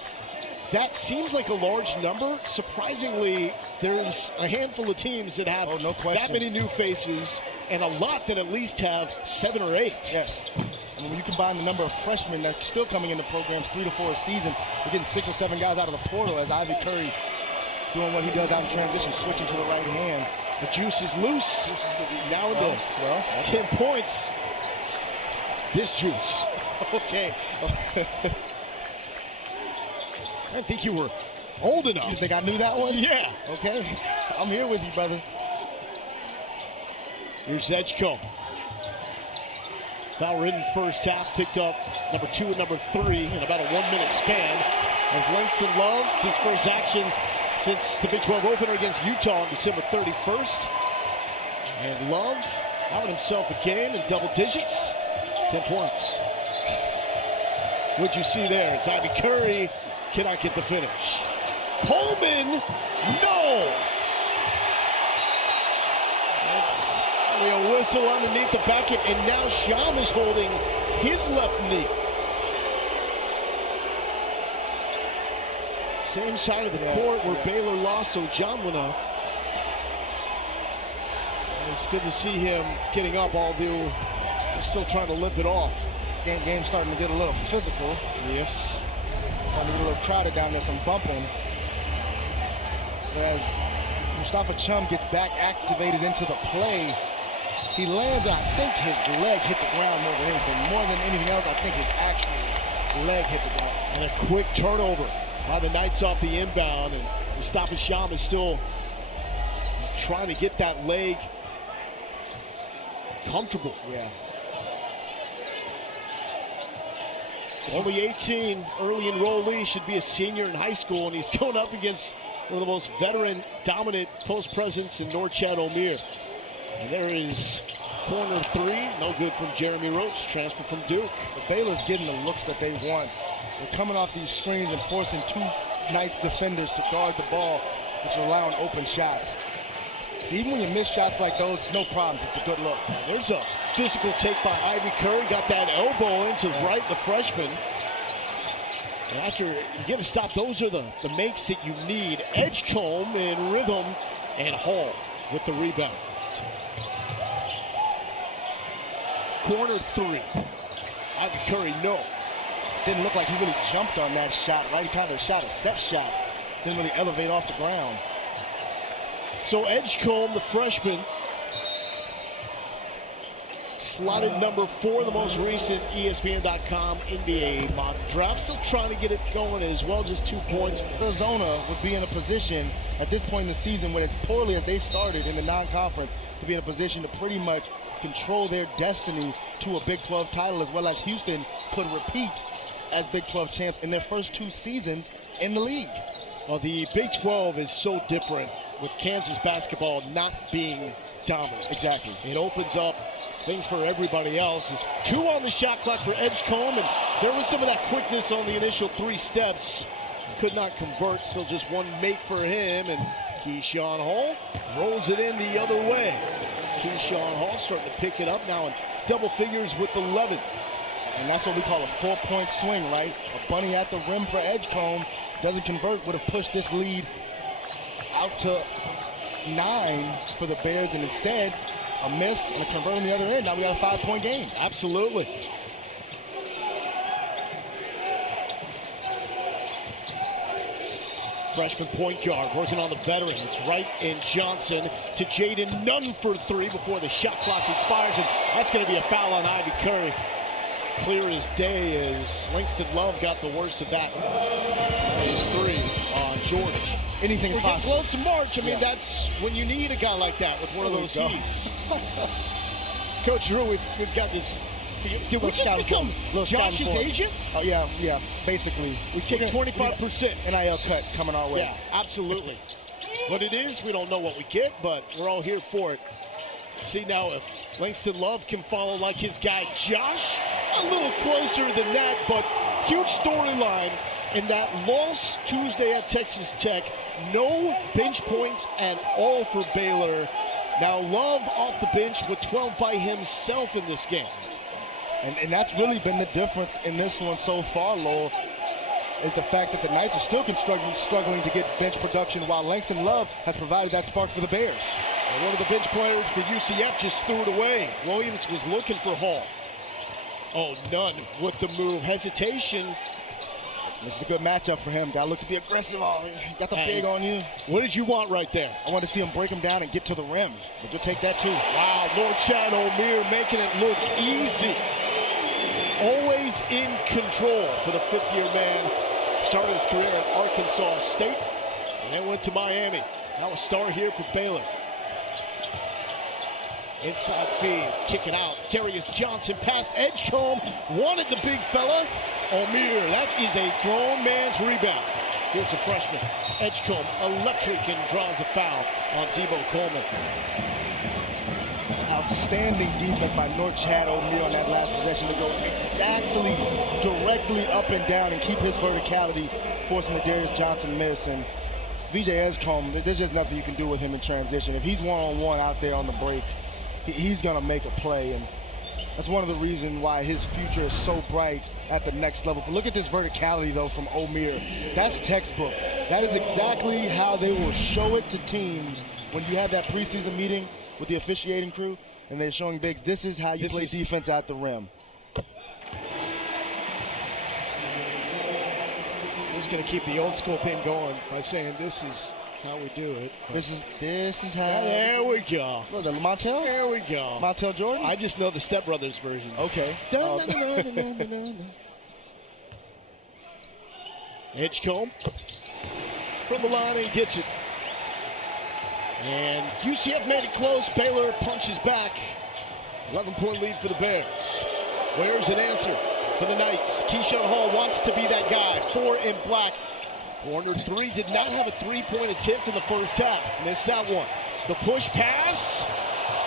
That seems like a large number. Surprisingly, there's a handful of teams that have that many new faces, and a lot that at least have 7 or 8. Yes. I mean, when you combine the number of freshmen that are still coming into programs 3 to 4 a season, you're getting 6 or 7 guys out of the portal as Ivy Curry doing what he does out of transition, switching to the right hand. The juice is loose. Now in the 10 points. This juice. Okay. I think you were old enough. You think I knew that one? Yeah. Okay. I'm here with you, brother. Here's Edgecombe. Foul-ridden first half, picked up number 2 and number 3 in about a 1-minute span. As Langston Love, his first action since the Big 12 opener against Utah on December 31st. And Love having himself a game in double digits, 10 points. What'd you see there? It's Ivy Curry cannot get the finish. Coleman, no! That's a whistle underneath the bucket, and now Sham is holding his left knee. Same side of the court where Baylor lost Ojamwina. It's good to see him getting up, although he's still trying to limp it off. Game's starting to get a little physical. Yes. Starting to get a little crowded down there, some bumping. As Mustafa Chum gets back activated into the play, he lands, I think his leg hit the ground more than anything. More than anything else, I think his actual leg hit the ground. And a quick turnover by the Knights off the inbound. And Mustafa Chum is still trying to get that leg comfortable. Yeah. Only 18, early enrollee, should be a senior in high school, and he's going up against one of the most veteran, dominant post presence in Norchad O'Meara. And there is corner 3, no good from Jeremy Roach, transfer from Duke. The Baylor's getting the looks that they want. They're coming off these screens and forcing 2 Knights defenders to guard the ball, which will allow open shots. So even when you miss shots like those, no problems. It's a good look. There's a physical take by Ivy Curry. Got that elbow into right the freshman. And after you get a stop, those are the makes that you need. Edgecombe in rhythm, and Hall with the rebound. Corner 3. Ivy Curry, no. Didn't look like he really jumped on that shot, right? He kind of shot a set shot. Didn't really elevate off the ground. So Edgecombe, the freshman, slotted number 4, the most recent ESPN.com NBA mock draft. Still trying to get it going as well, just 2 points. Arizona would be in a position at this point in the season, when as poorly as they started in the non-conference, to be in a position to pretty much control their destiny to a Big 12 title, as well as Houston could repeat as Big 12 champs in their first 2 seasons in the league. Well, the Big 12 is so different with Kansas basketball not being dominant. Exactly. It opens up things for everybody else. It's 2 on the shot clock for Edgecombe, and there was some of that quickness on the initial 3 steps. Could not convert, still just 1 make for him, and Keyshawn Hall rolls it in the other way. Keyshawn Hall starting to pick it up now in double figures with 11. And that's what we call a 4-point swing, right? A bunny at the rim for Edgecombe. Doesn't convert, would have pushed this lead out to 9 for the Bears, and instead a miss and a convert on the other end. Now we got a 5-point game. Absolutely. Freshman point guard working on the veteran. It's Wright and Johnson to Jaden Nunn for 3 before the shot clock expires, and that's going to be a foul on Ivy Curry. Clear as day as Langston Love got the worst of that. His 3 on George. Anything's We're getting possible. close to March. I mean, that's when you need a guy like that with one of those heats. Coach Drew, we've got this. Did we just become Josh's agent? Oh, yeah, basically. We take 25% NIL cut coming our way. Yeah, absolutely. What it is, we don't know what we get, but we're all here for it. See now if Langston Love can follow like his guy Josh. A little closer than that, but huge storyline in that loss Tuesday at Texas Tech. No bench points at all for Baylor. Now Love off the bench with 12 by himself in this game. And that's really been the difference in this one so far, Lowell, is the fact that the Knights are still struggling to get bench production, while Langston Love has provided that spark for the Bears. And one of the bench players for UCF just threw it away. Williams was looking for Hall. Oh, Nunn with the move. Hesitation. This is a good matchup for him. Got to look to be aggressive. Oh, got the big on you. What did you want right there? I want to see him break him down and get to the rim. But you'll take that too. Wow, Norchad O'Meara making it look easy. Always in control for the 5th-year man. Started his career at Arkansas State and then went to Miami. Now a star here for Baylor. Inside feed, kick it out. Darius Johnson past Edgecombe. Wanted the big fella. O'Meara, that is a grown man's rebound. Here's a freshman. Edgecombe, electric, and draws the foul on Debo Coleman. Outstanding defense by Norchad O'Meara on that last possession to go exactly directly up and down and keep his verticality, forcing the Darius Johnson miss. And VJ Edgecombe, there's just nothing you can do with him in transition. If he's one-on-one out there on the break, he's going to make a play. And that's one of the reasons why his future is so bright at the next level. But look at this verticality, though, from O'Meara. That's textbook. That is exactly how they will show it to teams when you have that preseason meeting with the officiating crew and they're showing bigs. This is how you play defense at the rim. We're just going to keep the old school thing going by saying this is how we do it. This is how. There we go. What, the Montel? There we go. Montel Jordan? I just know the Step Brothers version. Okay. Edgecombe from the line, and he gets it. And UCF made it close. Baylor punches back. 11-point lead for the Bears. Where's an answer for the Knights? Keyshawn Hall wants to be that guy. 4 in black. Corner 3 did not have a 3-point attempt in the first half. Missed that one. The push pass.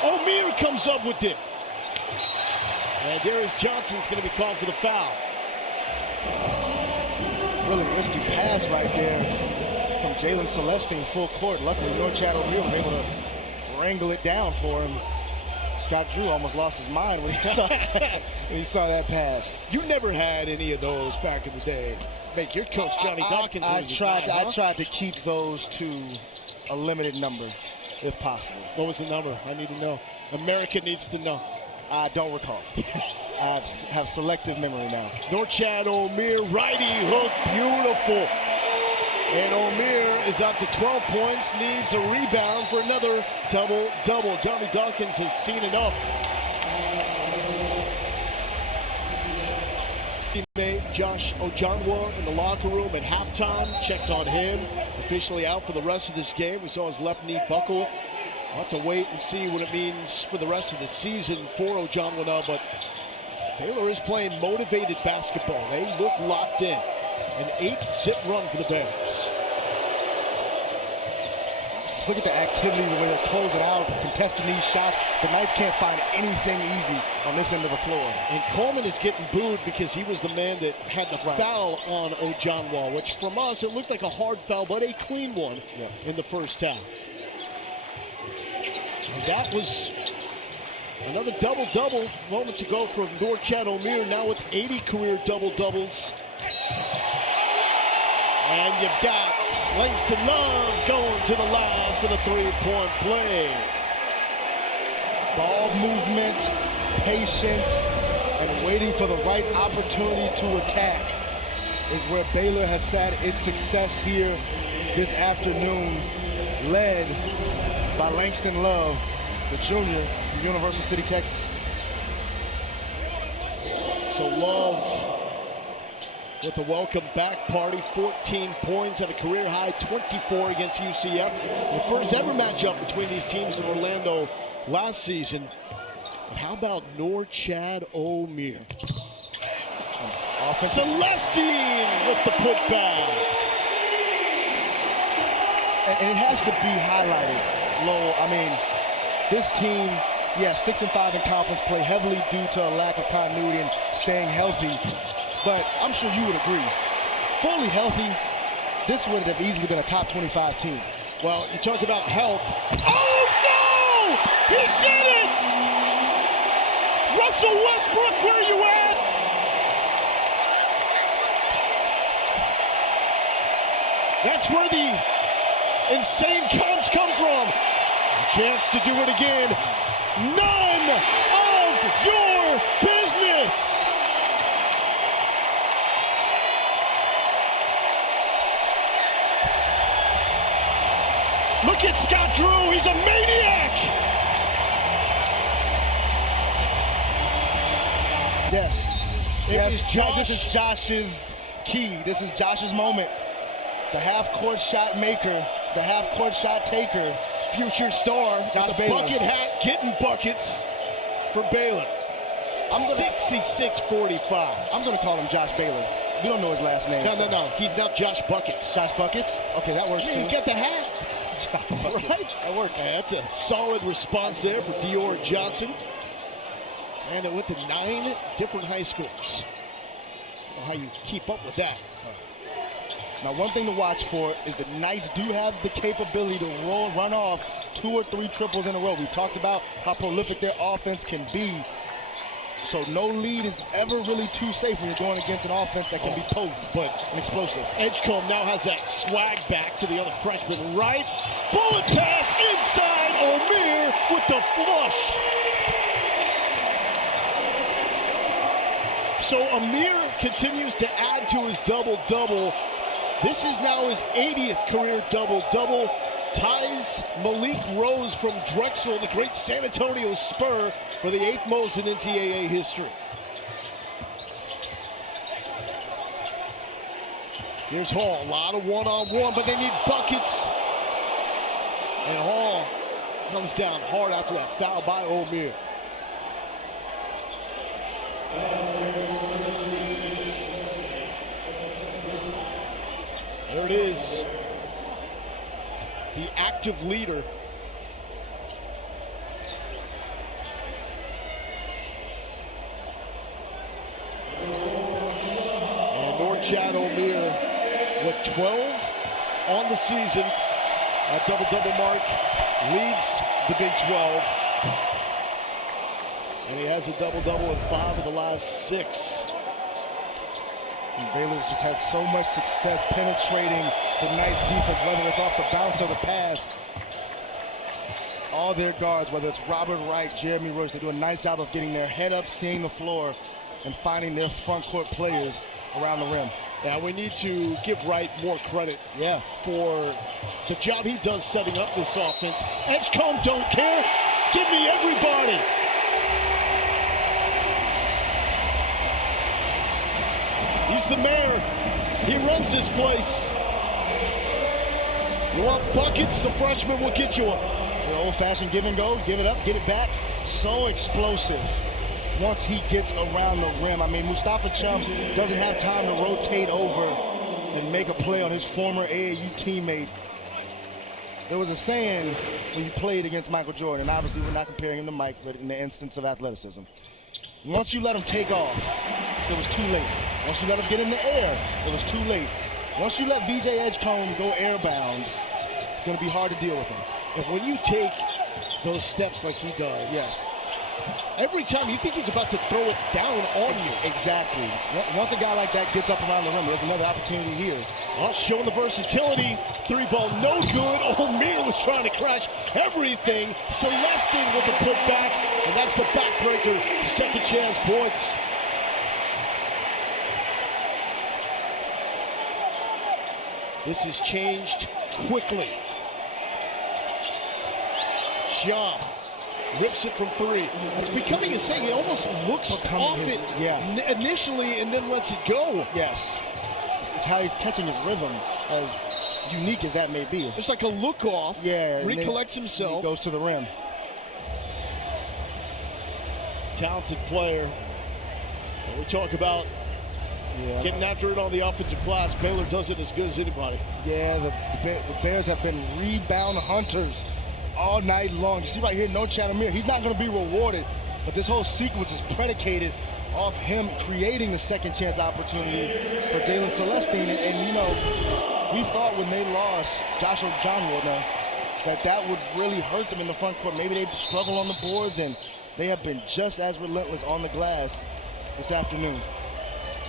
O'Meara comes up with it. And Darius Johnson's going to be called for the foul. Really risky pass right there from Jalen Celestine full court. Luckily, Norchad O'Meara was able to wrangle it down for him. Scott Drew almost lost his mind when he saw that pass. You never had any of those back in the day. Make your coach Johnny Dawkins. I tried to keep those to a limited number, if possible. What was the number? I need to know. America needs to know. I don't recall. I have selective memory now. Norchad O'Meara, righty hook, beautiful. And O'Meara is up to 12 points, needs a rebound for another double-double. Johnny Dawkins has seen enough. Josh Ojanwa in the locker room at halftime. Checked on him. Officially out for the rest of this game. We saw his left knee buckle. We'll have to wait and see what it means for the rest of the season for Ojanwa now, but Baylor is playing motivated basketball. They look locked in. An 8-zip run for the Bears. Look at the activity, the way they're closing out, contesting these shots. The Knights can't find anything easy on this end of the floor. And Coleman is getting booed because he was the man that had the foul on Ojanwa, which from us, it looked like a hard foul, but a clean one in the first half. And that was another double-double moments ago from Norchad Omier, now with 80 career double-doubles. And you've got Langston Love going to the line for the three-point play. Ball movement, patience, and waiting for the right opportunity to attack is where Baylor has had its success here this afternoon, led by Langston Love, the junior from Universal City, Texas. So Love with a welcome back party, 14 points at a career high, 24 against UCF. The first ever matchup between these teams in Orlando last season. But how about Norchad Omier? Celestine with the putback. And it has to be highlighted, Lowell. I mean, this team, 6-5 in conference play, heavily due to a lack of continuity and staying healthy. But I'm sure you would agree, fully healthy, this would have easily been a top 25 team. Well, you talk about health. Oh, no! He did it! Russell Westbrook, where are you at? That's where the insane comps come from. A chance to do it again. None of your business. Look at Scott Drew, he's a maniac! Yes. This is Josh's key. This is Josh's moment. The half-court shot maker, the half-court shot taker, future star, Josh the Baylor. bucket hat, getting buckets for Baylor. 66-45. I'm going to call him Josh Baylor. We don't know his last name. No. He's not Josh Buckets. Josh Buckets? Okay, that works too. He's got the hat. Right? That works. Yeah, that's a solid response there for Dior Johnson. And they went to 9 different high schools. I don't know how you keep up with that. Now, one thing to watch for is the Knights do have the capability to run off 2 or 3 triples in a row. We've talked about how prolific their offense can be. So no lead is ever really too safe when you're going against an offense that can be potent, but explosive. Edgecombe now has that swag back to the other freshman right. Bullet pass inside. Omier with the flush. So Omier continues to add to his double-double. This is now his 80th career double-double. Ties Malik Rose from Drexel, the great San Antonio Spur, for the 8th most in NCAA history. Here's Hall, a lot of one-on-one, but they need buckets. And Hall comes down hard after that foul by Omier. There it is. The active leader. And Norchad Omier with 12 on the season. A double-double mark leads the Big 12. And he has a double-double in 5 of the last 6. And Baylor's just had so much success penetrating the Knights defense, whether it's off the bounce or the pass. All their guards, whether it's Robert Wright, Jeremy Royce, they do a nice job of getting their head up, seeing the floor, and finding their front court players around the rim. Yeah, we need to give Wright more credit for the job he does setting up this offense. Edgecombe don't care. Give me everybody. He's the mayor. He runs this place. You want buckets, the freshman will get you one. The old-fashioned give and go, give it up, get it back. So explosive once he gets around the rim. I mean, Mustafa Chum doesn't have time to rotate over and make a play on his former AAU teammate. There was a saying when you played against Michael Jordan, and obviously we're not comparing him to Mike, but in the instance of athleticism. Once you let him take off, it was too late. Once you let him get in the air, it was too late. Once you let VJ Edgecombe go airbound, it's going to be hard to deal with him. And when you take those steps like he does, yes, every time you think he's about to throw it down on you. Exactly. Once a guy like that gets up around the rim, there's another opportunity here. Well, showing the versatility. Three ball, no good. O'Meara was trying to crash everything. Celestine with the putback, and that's the backbreaker. Second chance points. This has changed quickly. Sham rips it from three. It's becoming a saying. He almost looks off it initially and then lets it go. Yes. It's how he's catching his rhythm, as unique as that may be. It's like a look off. Yeah. Recollects himself. He goes to the rim. Talented player. When we talk about getting after it on the offensive glass, Baylor does it as good as anybody. Yeah, the Bears have been rebound hunters all night long. You see right here, no Chattermere. He's not going to be rewarded, but this whole sequence is predicated off him creating the second chance opportunity for Jalen Celestine. And you know, we thought when they lost Joshua Johnwood that would really hurt them in the front court. Maybe they'd struggle on the boards, and they have been just as relentless on the glass this afternoon.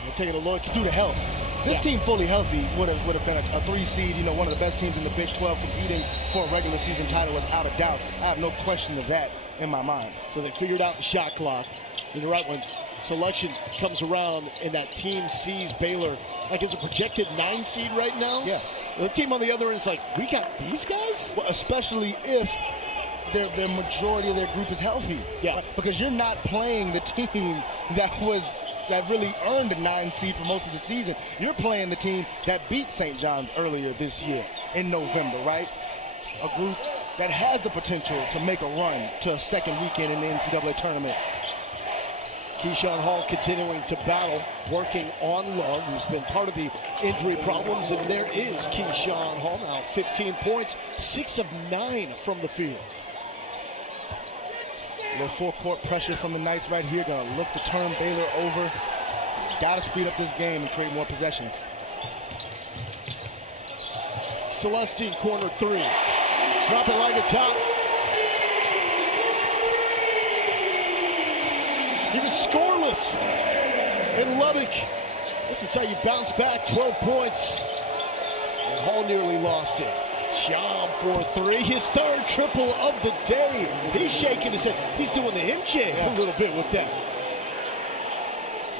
We're taking a look. It's due to health. This team fully healthy would have been a 3 seed, you know, one of the best teams in the Big 12, competing for a regular season title without a doubt. I have no question of that in my mind. So they figured out the shot clock. And you're right, when selection comes around and that team sees Baylor like it's a projected 9 seed right now. Yeah. The team on the other end is like, we got these guys? Well, especially if their majority of their group is healthy. Yeah. Because you're not playing the team that really earned a 9 seed for most of the season. You're playing the team that beat St. John's earlier this year in November, right? A group that has the potential to make a run to a second weekend in the NCAA tournament. Keyshawn Hall continuing to battle, working on Love, who's been part of the injury problems, and there is Keyshawn Hall now, 15 points, 6 of 9 from the field. A little full-court pressure from the Knights right here. Going to look to turn Baylor over. Got to speed up this game and create more possessions. Celestine, corner 3. Drop it like it's hot. He was scoreless in Lubbock. This is how you bounce back, 12 points. And Hall nearly lost it. Sham for 3, his third triple of the day. He's shaking his head. He's doing the MJ a little bit with that.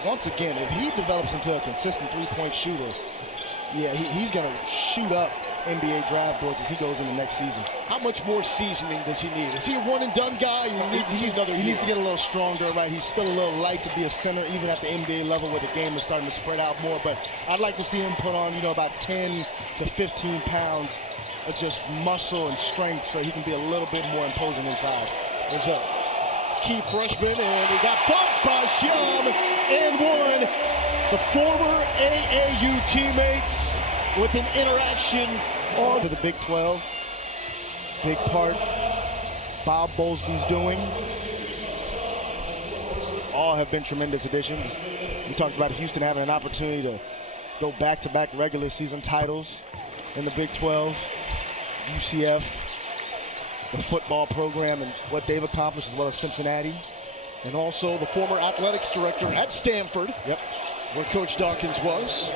Once again, if he develops into a consistent three-point shooter, he's going to shoot up NBA draft boards as he goes into next season. How much more seasoning does he need? Is he a one-and-done guy? He needs to get a little stronger, right? He's still a little light to be a center, even at the NBA level where the game is starting to spread out more. But I'd like to see him put on, about 10 to 15 pounds of just muscle and strength so he can be a little bit more imposing inside. There's a key freshman, and he got bumped by Sham and one. The former AAU teammates with an interaction on to the Big 12. Big part Bob Bowlesby's doing. All have been tremendous additions. We talked about Houston having an opportunity to go back-to-back regular season titles in the Big 12. UCF, the football program, and what they've accomplished, as well as Cincinnati. And also the former athletics director at Stanford, where Coach Dawkins was,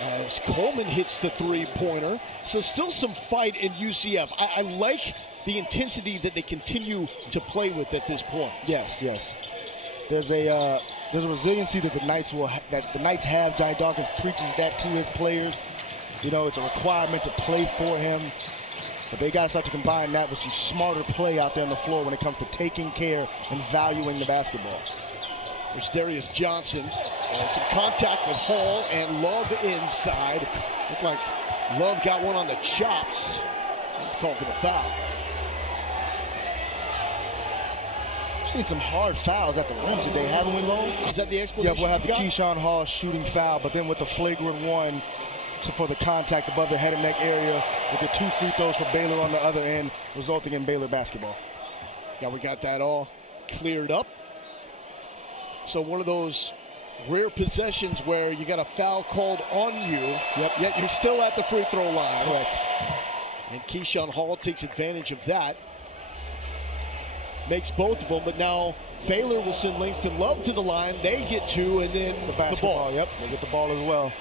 as Coleman hits the three-pointer. So still some fight in UCF. I like the intensity that they continue to play with at this point. Yes. There's a resiliency that the Knights have. Johnny Dawkins preaches that to his players. It's a requirement to play for him. But they got to start to combine that with some smarter play out there on the floor when it comes to taking care and valuing the basketball. There's Darius Johnson, And some contact with Hall and Love inside. Looked like Love got one on the chops. He's called for the foul. We've seen some hard fouls at the rim today, haven't we, Lo? Is that the explanation? Yeah, we'll have the Keyshawn Hall shooting foul, but then with the flagrant one for the contact above the head and neck area, we'll get 2 free throws for Baylor on the other end, resulting in Baylor basketball. Yeah, we got that all cleared up. So one of those rare possessions where you got a foul called on you, yet you're still at the free throw line. Correct. And Keyshawn Hall takes advantage of that. Makes both of them, but now Baylor will send Langston Love to the line. They get 2, and then the ball. Yep, they get the ball as well.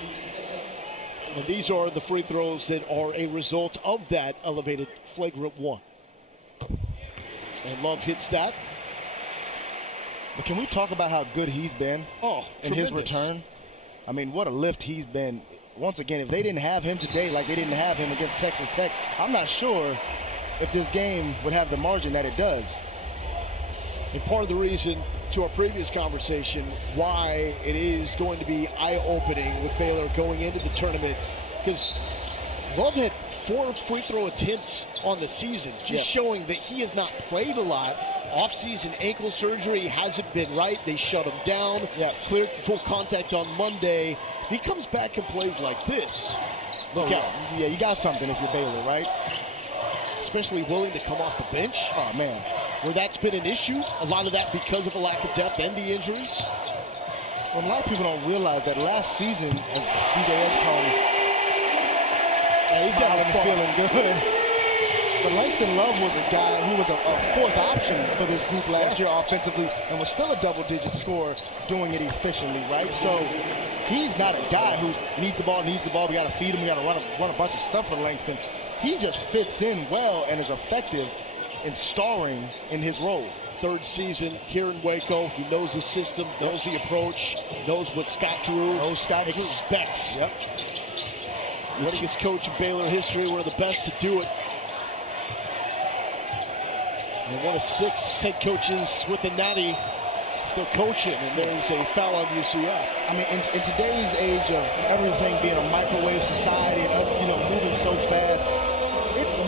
And these are the free throws that are a result of that elevated flagrant one. And Love hits that. But can we talk about how good he's been in his return? I mean, what a lift he's been. Once again, if they didn't have him today like they didn't have him against Texas Tech, I'm not sure if this game would have the margin that it does. And part of the reason, to our previous conversation, why it is going to be eye-opening with Baylor going into the tournament, because Love had 4 free throw attempts on the season, just showing that he has not played a lot. Off-season ankle surgery hasn't been right. They shut him down. Cleared for full contact on Monday. If he comes back and plays like this, you got something if you're Baylor, right? Especially willing to come off the bench. Oh, man. Where that's been an issue, a lot of that because of a lack of depth and the injuries. Well, a lot of people don't realize that last season, as DJ Edgecombe, he's having feeling good. But Langston Love was a guy who was a 4th option for this group last year offensively and was still a double-digit scorer doing it efficiently, right? So he's not a guy who needs the ball. We got to feed him. We got to run a bunch of stuff for Langston. He just fits in well and is effective in starring in his role. 3rd season here in Waco. He knows the system, knows the approach, knows what Scott Drew expects. Yep. The biggest coach in Baylor history, one of the best to do it. And one of 6 head coaches with the Natty still coaching, and there's a foul on UCF. I mean, in today's age of everything being a microwave society and us, moving so fast,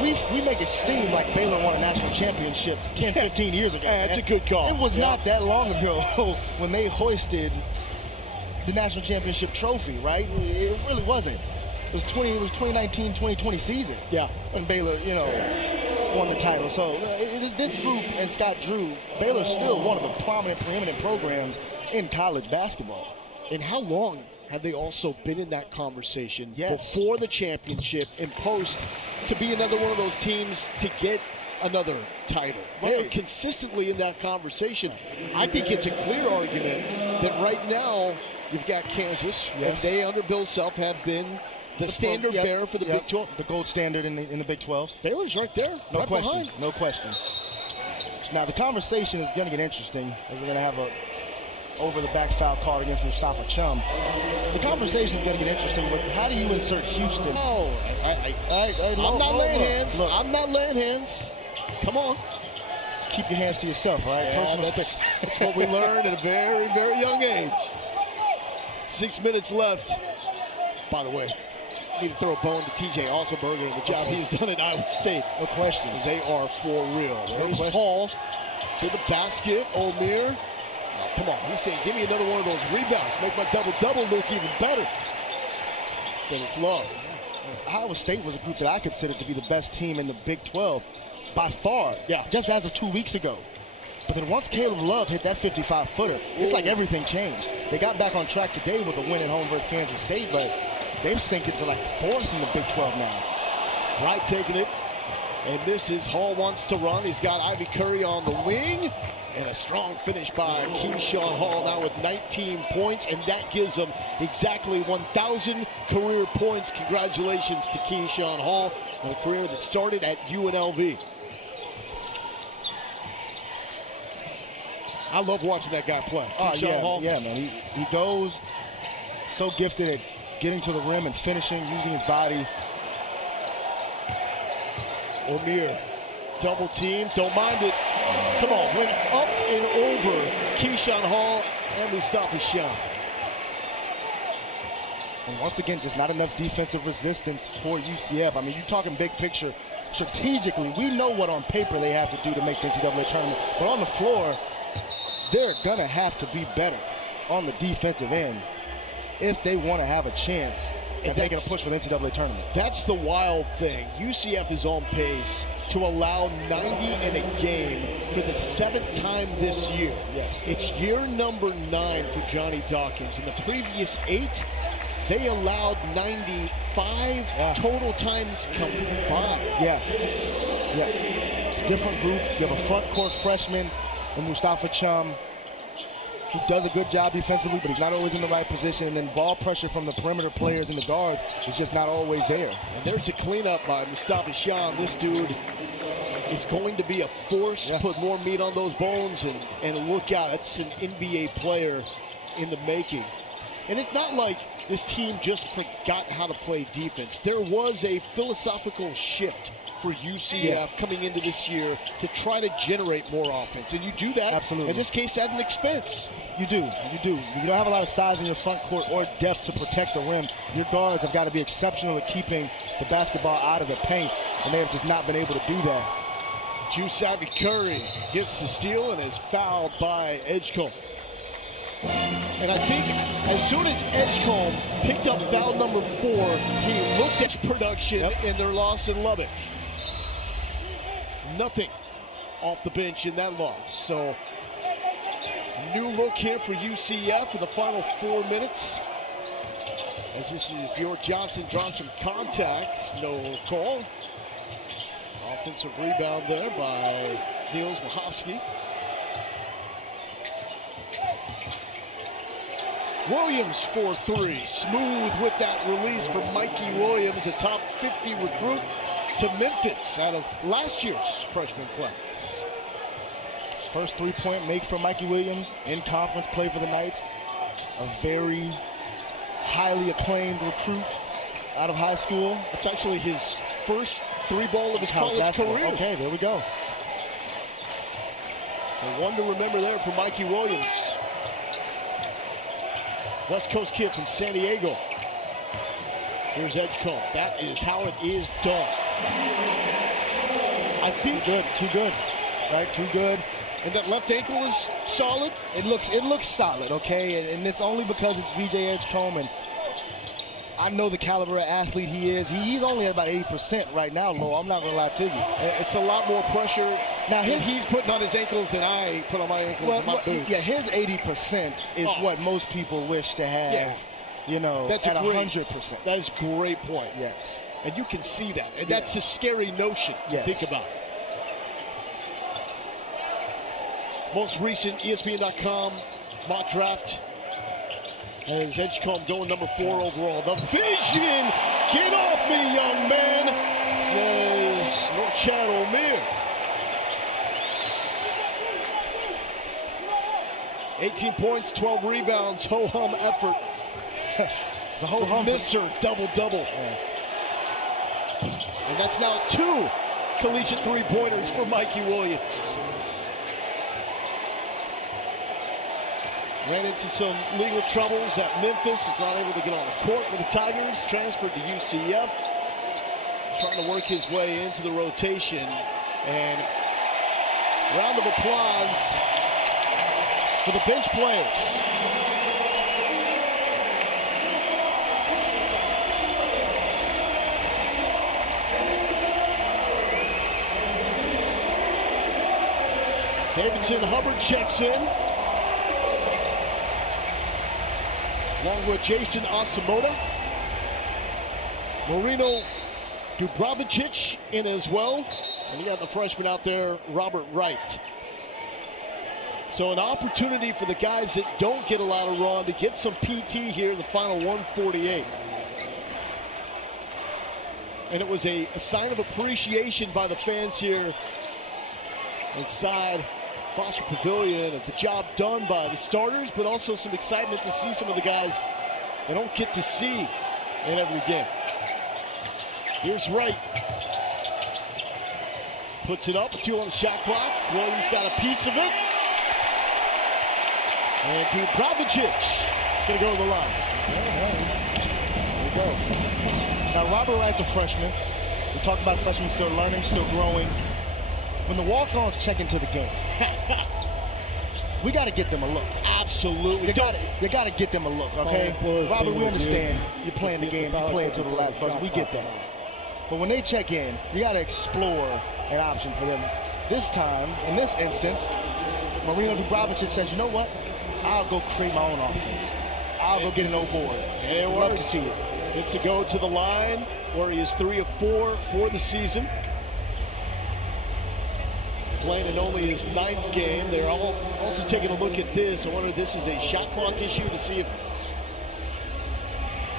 we make it seem like Baylor won a national championship 10, 15 years ago. That's a good call. It was not that long ago when they hoisted the national championship trophy, right? It really wasn't. It was 2019, 2020 season. When Baylor, won the title. So this group and Scott Drew, Baylor's still one of the prominent, preeminent programs in college basketball. And how long have they also been in that conversation before the championship and post to be another one of those teams to get another title? They're consistently in that conversation. I think it's a clear argument that right now you've got Kansas, and they under Bill Self have been the standard bearer for the Big 12. The gold standard in the Big 12. Baylor's right there, no right question, behind. No question. Now the conversation is going to get interesting as we're going to have a over-the-back foul called against Mustafa Chum. The conversation is going to get interesting with how do you insert Houston? I'm not laying hands. I'm not laying hands. Come on. Keep your hands to yourself, all right? Yeah, that's what we learned at a very, very young age. 6 minutes left. By the way, I need to throw a bone to TJ Altenberger and the job he's done at Iowa State. No question. They are for real. There's Hall to the basket. O'Meara. Come on, he's saying, give me another one of those rebounds. Make my double-double look even better. So it's Love. Iowa State was a group that I considered to be the best team in the Big 12 by far, just as of 2 weeks ago. But then once Caleb Love hit that 55-footer, it's like everything changed. They got back on track today with a win at home versus Kansas State, but they've sunk into like 4th in the Big 12 now. Wright taking it, and misses. Hall wants to run. He's got Ivy Curry on the wing. And a strong finish by Keyshawn Hall now with 19 points, and that gives him exactly 1,000 career points. Congratulations to Keyshawn Hall on a career that started at UNLV. I love watching that guy play. Keyshawn Hall. Yeah, man. He goes so gifted at getting to the rim and finishing, using his body. O'Meara. Double team, don't mind it. Come on, went up and over Keyshawn Hall and Mustafa Chum. And once again, just not enough defensive resistance for UCF. I mean, you're talking big picture. Strategically, we know what on paper they have to do to make the NCAA tournament. But on the floor, they're going to have to be better on the defensive end if they want to have a chance at making a push for the NCAA tournament. That's the wild thing. UCF is on pace to allow 90 in a game for the 7th time this year. Yes. It's year number 9 for Johnny Dawkins. In the previous 8, they allowed 95 total times combined. Yeah. It's different groups. You have a front court freshman in Mustafa Chum. He does a good job defensively, but he's not always in the right position. And then ball pressure from the perimeter players and the guards is just not always there. And there's a cleanup by Mustafa Chum. This dude is going to be a force, put more meat on those bones, and look out. It's an NBA player in the making. And it's not like this team just forgot how to play defense. There was a philosophical shift for UCF coming into this year to try to generate more offense. And you do that, absolutely, in this case, at an expense. You do. You don't have a lot of size in your front court or depth to protect the rim. Your guards have got to be exceptional at keeping the basketball out of the paint, and they have just not been able to do that. Juice-Savvy Curry gets the steal and is fouled by Edgecombe. And I think as soon as Edgecombe picked up foul number 4, he looked at production in their loss in Lubbock. Nothing off the bench in that loss. So, new look here for UCF in the final 4 minutes. As this is Dior Johnson drawing some contacts. No call. Offensive rebound there by Niels Mahovsky. Williams for 3. Smooth with that release for Mikey Williams, a top 50 recruit to Memphis out of last year's freshman class. His first three-point make for Mikey Williams in conference play for the Knights. A very highly acclaimed recruit out of high school. It's actually his first 3-ball of his college career. Okay, there we go. And one to remember there for Mikey Williams. West Coast kid from San Diego. Here's Edgecombe. That is how it is done. I think too good, right? Too good. And that left ankle is solid. It looks solid, okay? And it's only because it's VJ Edgecombe, and I know the caliber of athlete he is. He's only at about 80% right now, Lo. I'm not gonna lie to you. It's a lot more pressure. Now he's putting on his ankles than I put on my ankles and my boots. Yeah, his 80% is what most people wish to have. Yeah. You know, that's at 100%. That is a great point. Yes. And you can see that. And that's a scary notion to think about. Most recent ESPN.com mock draft has Edgecombe going number 4 overall. The vision! Get off me, young man! Says North Chad O'Meara. 18 points, 12 rebounds, ho-hum effort. The ho-hum Mr. Double-double. And that's now 2 collegiate three-pointers for Mikey Williams. Ran into some legal troubles at Memphis, was not able to get on the court with the Tigers, transferred to UCF, trying to work his way into the rotation. And round of applause for the bench players. Davidson Hubbard checks in, along with Jason Asamoah. Marino Dubravicic in as well. And you got the freshman out there, Robert Wright. So an opportunity for the guys that don't get a lot of run to get some PT here in the final 148. And it was a sign of appreciation by the fans here inside Foster Pavilion of the job done by the starters, but also some excitement to see some of the guys they don't get to see in every game. Here's Wright. Puts it up, 2 on the shot clock. Williams got a piece of it. And Dubravicic is going to go to the line. Now, Robert Wright's a freshman. We talked about freshmen still learning, still growing. When the walk-ons check into the game, we got to get them a look. Absolutely. You got to get them a look, okay? Robert, we understand you're playing the game. You play it to the last buzzer. We get that. But when they check in, you got to explore an option for them. This time, in this instance, Marino Dubravicic says, you know what? I'll go create my own offense. I'll go get an old board. I'd love to see it. Gets to go to the line where he is 3 of 4 for the season. Playing in only his 9th game. They're also taking a look at this. I wonder if this is a shot clock issue to see if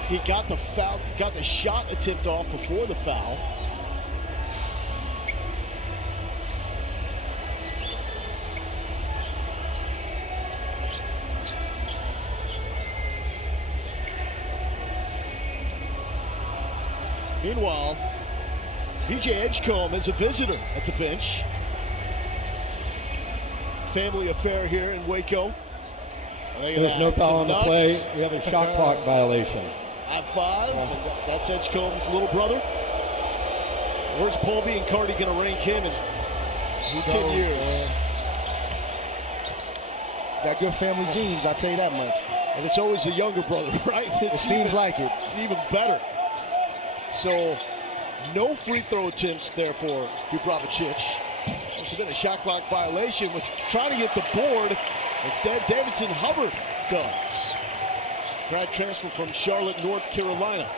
he got the foul, got the shot attempt off before the foul. Meanwhile, VJ Edgecombe is a visitor at the bench. Family affair here in Waco. There's no foul on the play. We have a shot clock violation. At 5, and that's Edgecombe's little brother. Where's Paul B. and Cardi going to rank him in 10 years? Got good family genes, I'll tell you that much. And it's always the younger brother, right? It seems like it. It's even better. So, no free throw attempts there for Dubravicic. Must have been a shot clock violation. Was trying to get the board. Instead, Davidson Hubbard does. Grad transfer from Charlotte, North Carolina.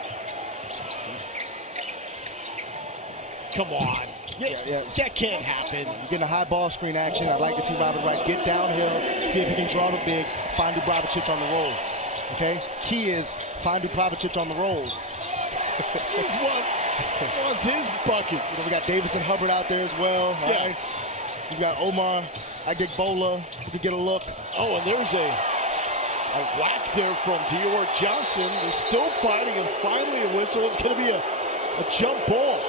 Come on. That can't happen. You're getting a high ball screen action. I'd like to see Robert Wright get downhill, see if he can draw the big, find Dubravicic on the roll. Okay? Key is find Dubravicic on the roll. What's his buckets? We got Davison Hubbard out there as well. Yeah. Right? You got Omar Adegbola, who could get a look. Oh, and there's a whack there from Dior Johnson. They're still fighting, and finally a whistle. It's going to be a jump ball.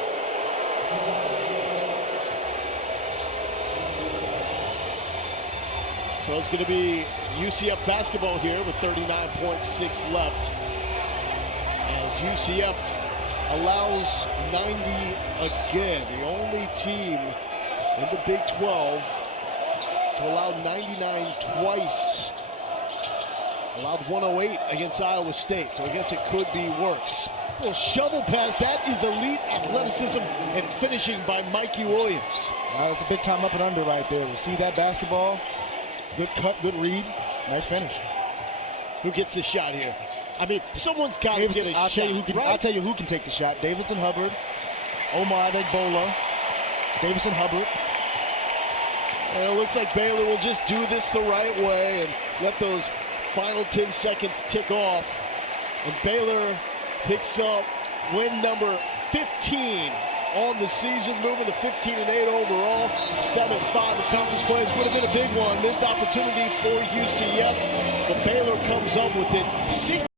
So it's going to be UCF basketball here with 39.6 left. As UCF allows 90 again, the only team in the Big 12 to allow 99 twice. Allowed 108 against Iowa State, so I guess it could be worse. A little shovel pass. That is elite athleticism and finishing by Mikey Williams. That's a big time up and under right there. We see that basketball. Good cut, good read. Nice finish. Who gets the shot here? I mean, someone's got to get a shot. I'll tell you who can take the shot. Davison Hubbard, Omar Adegbola, Davison Hubbard. And it looks like Baylor will just do this the right way and let those final 10 seconds tick off. And Baylor picks up win number 15 on the season, moving to 15-8 overall, 7-5 in conference plays. Would have been a big one. Missed opportunity for UCF, but Baylor comes up with it.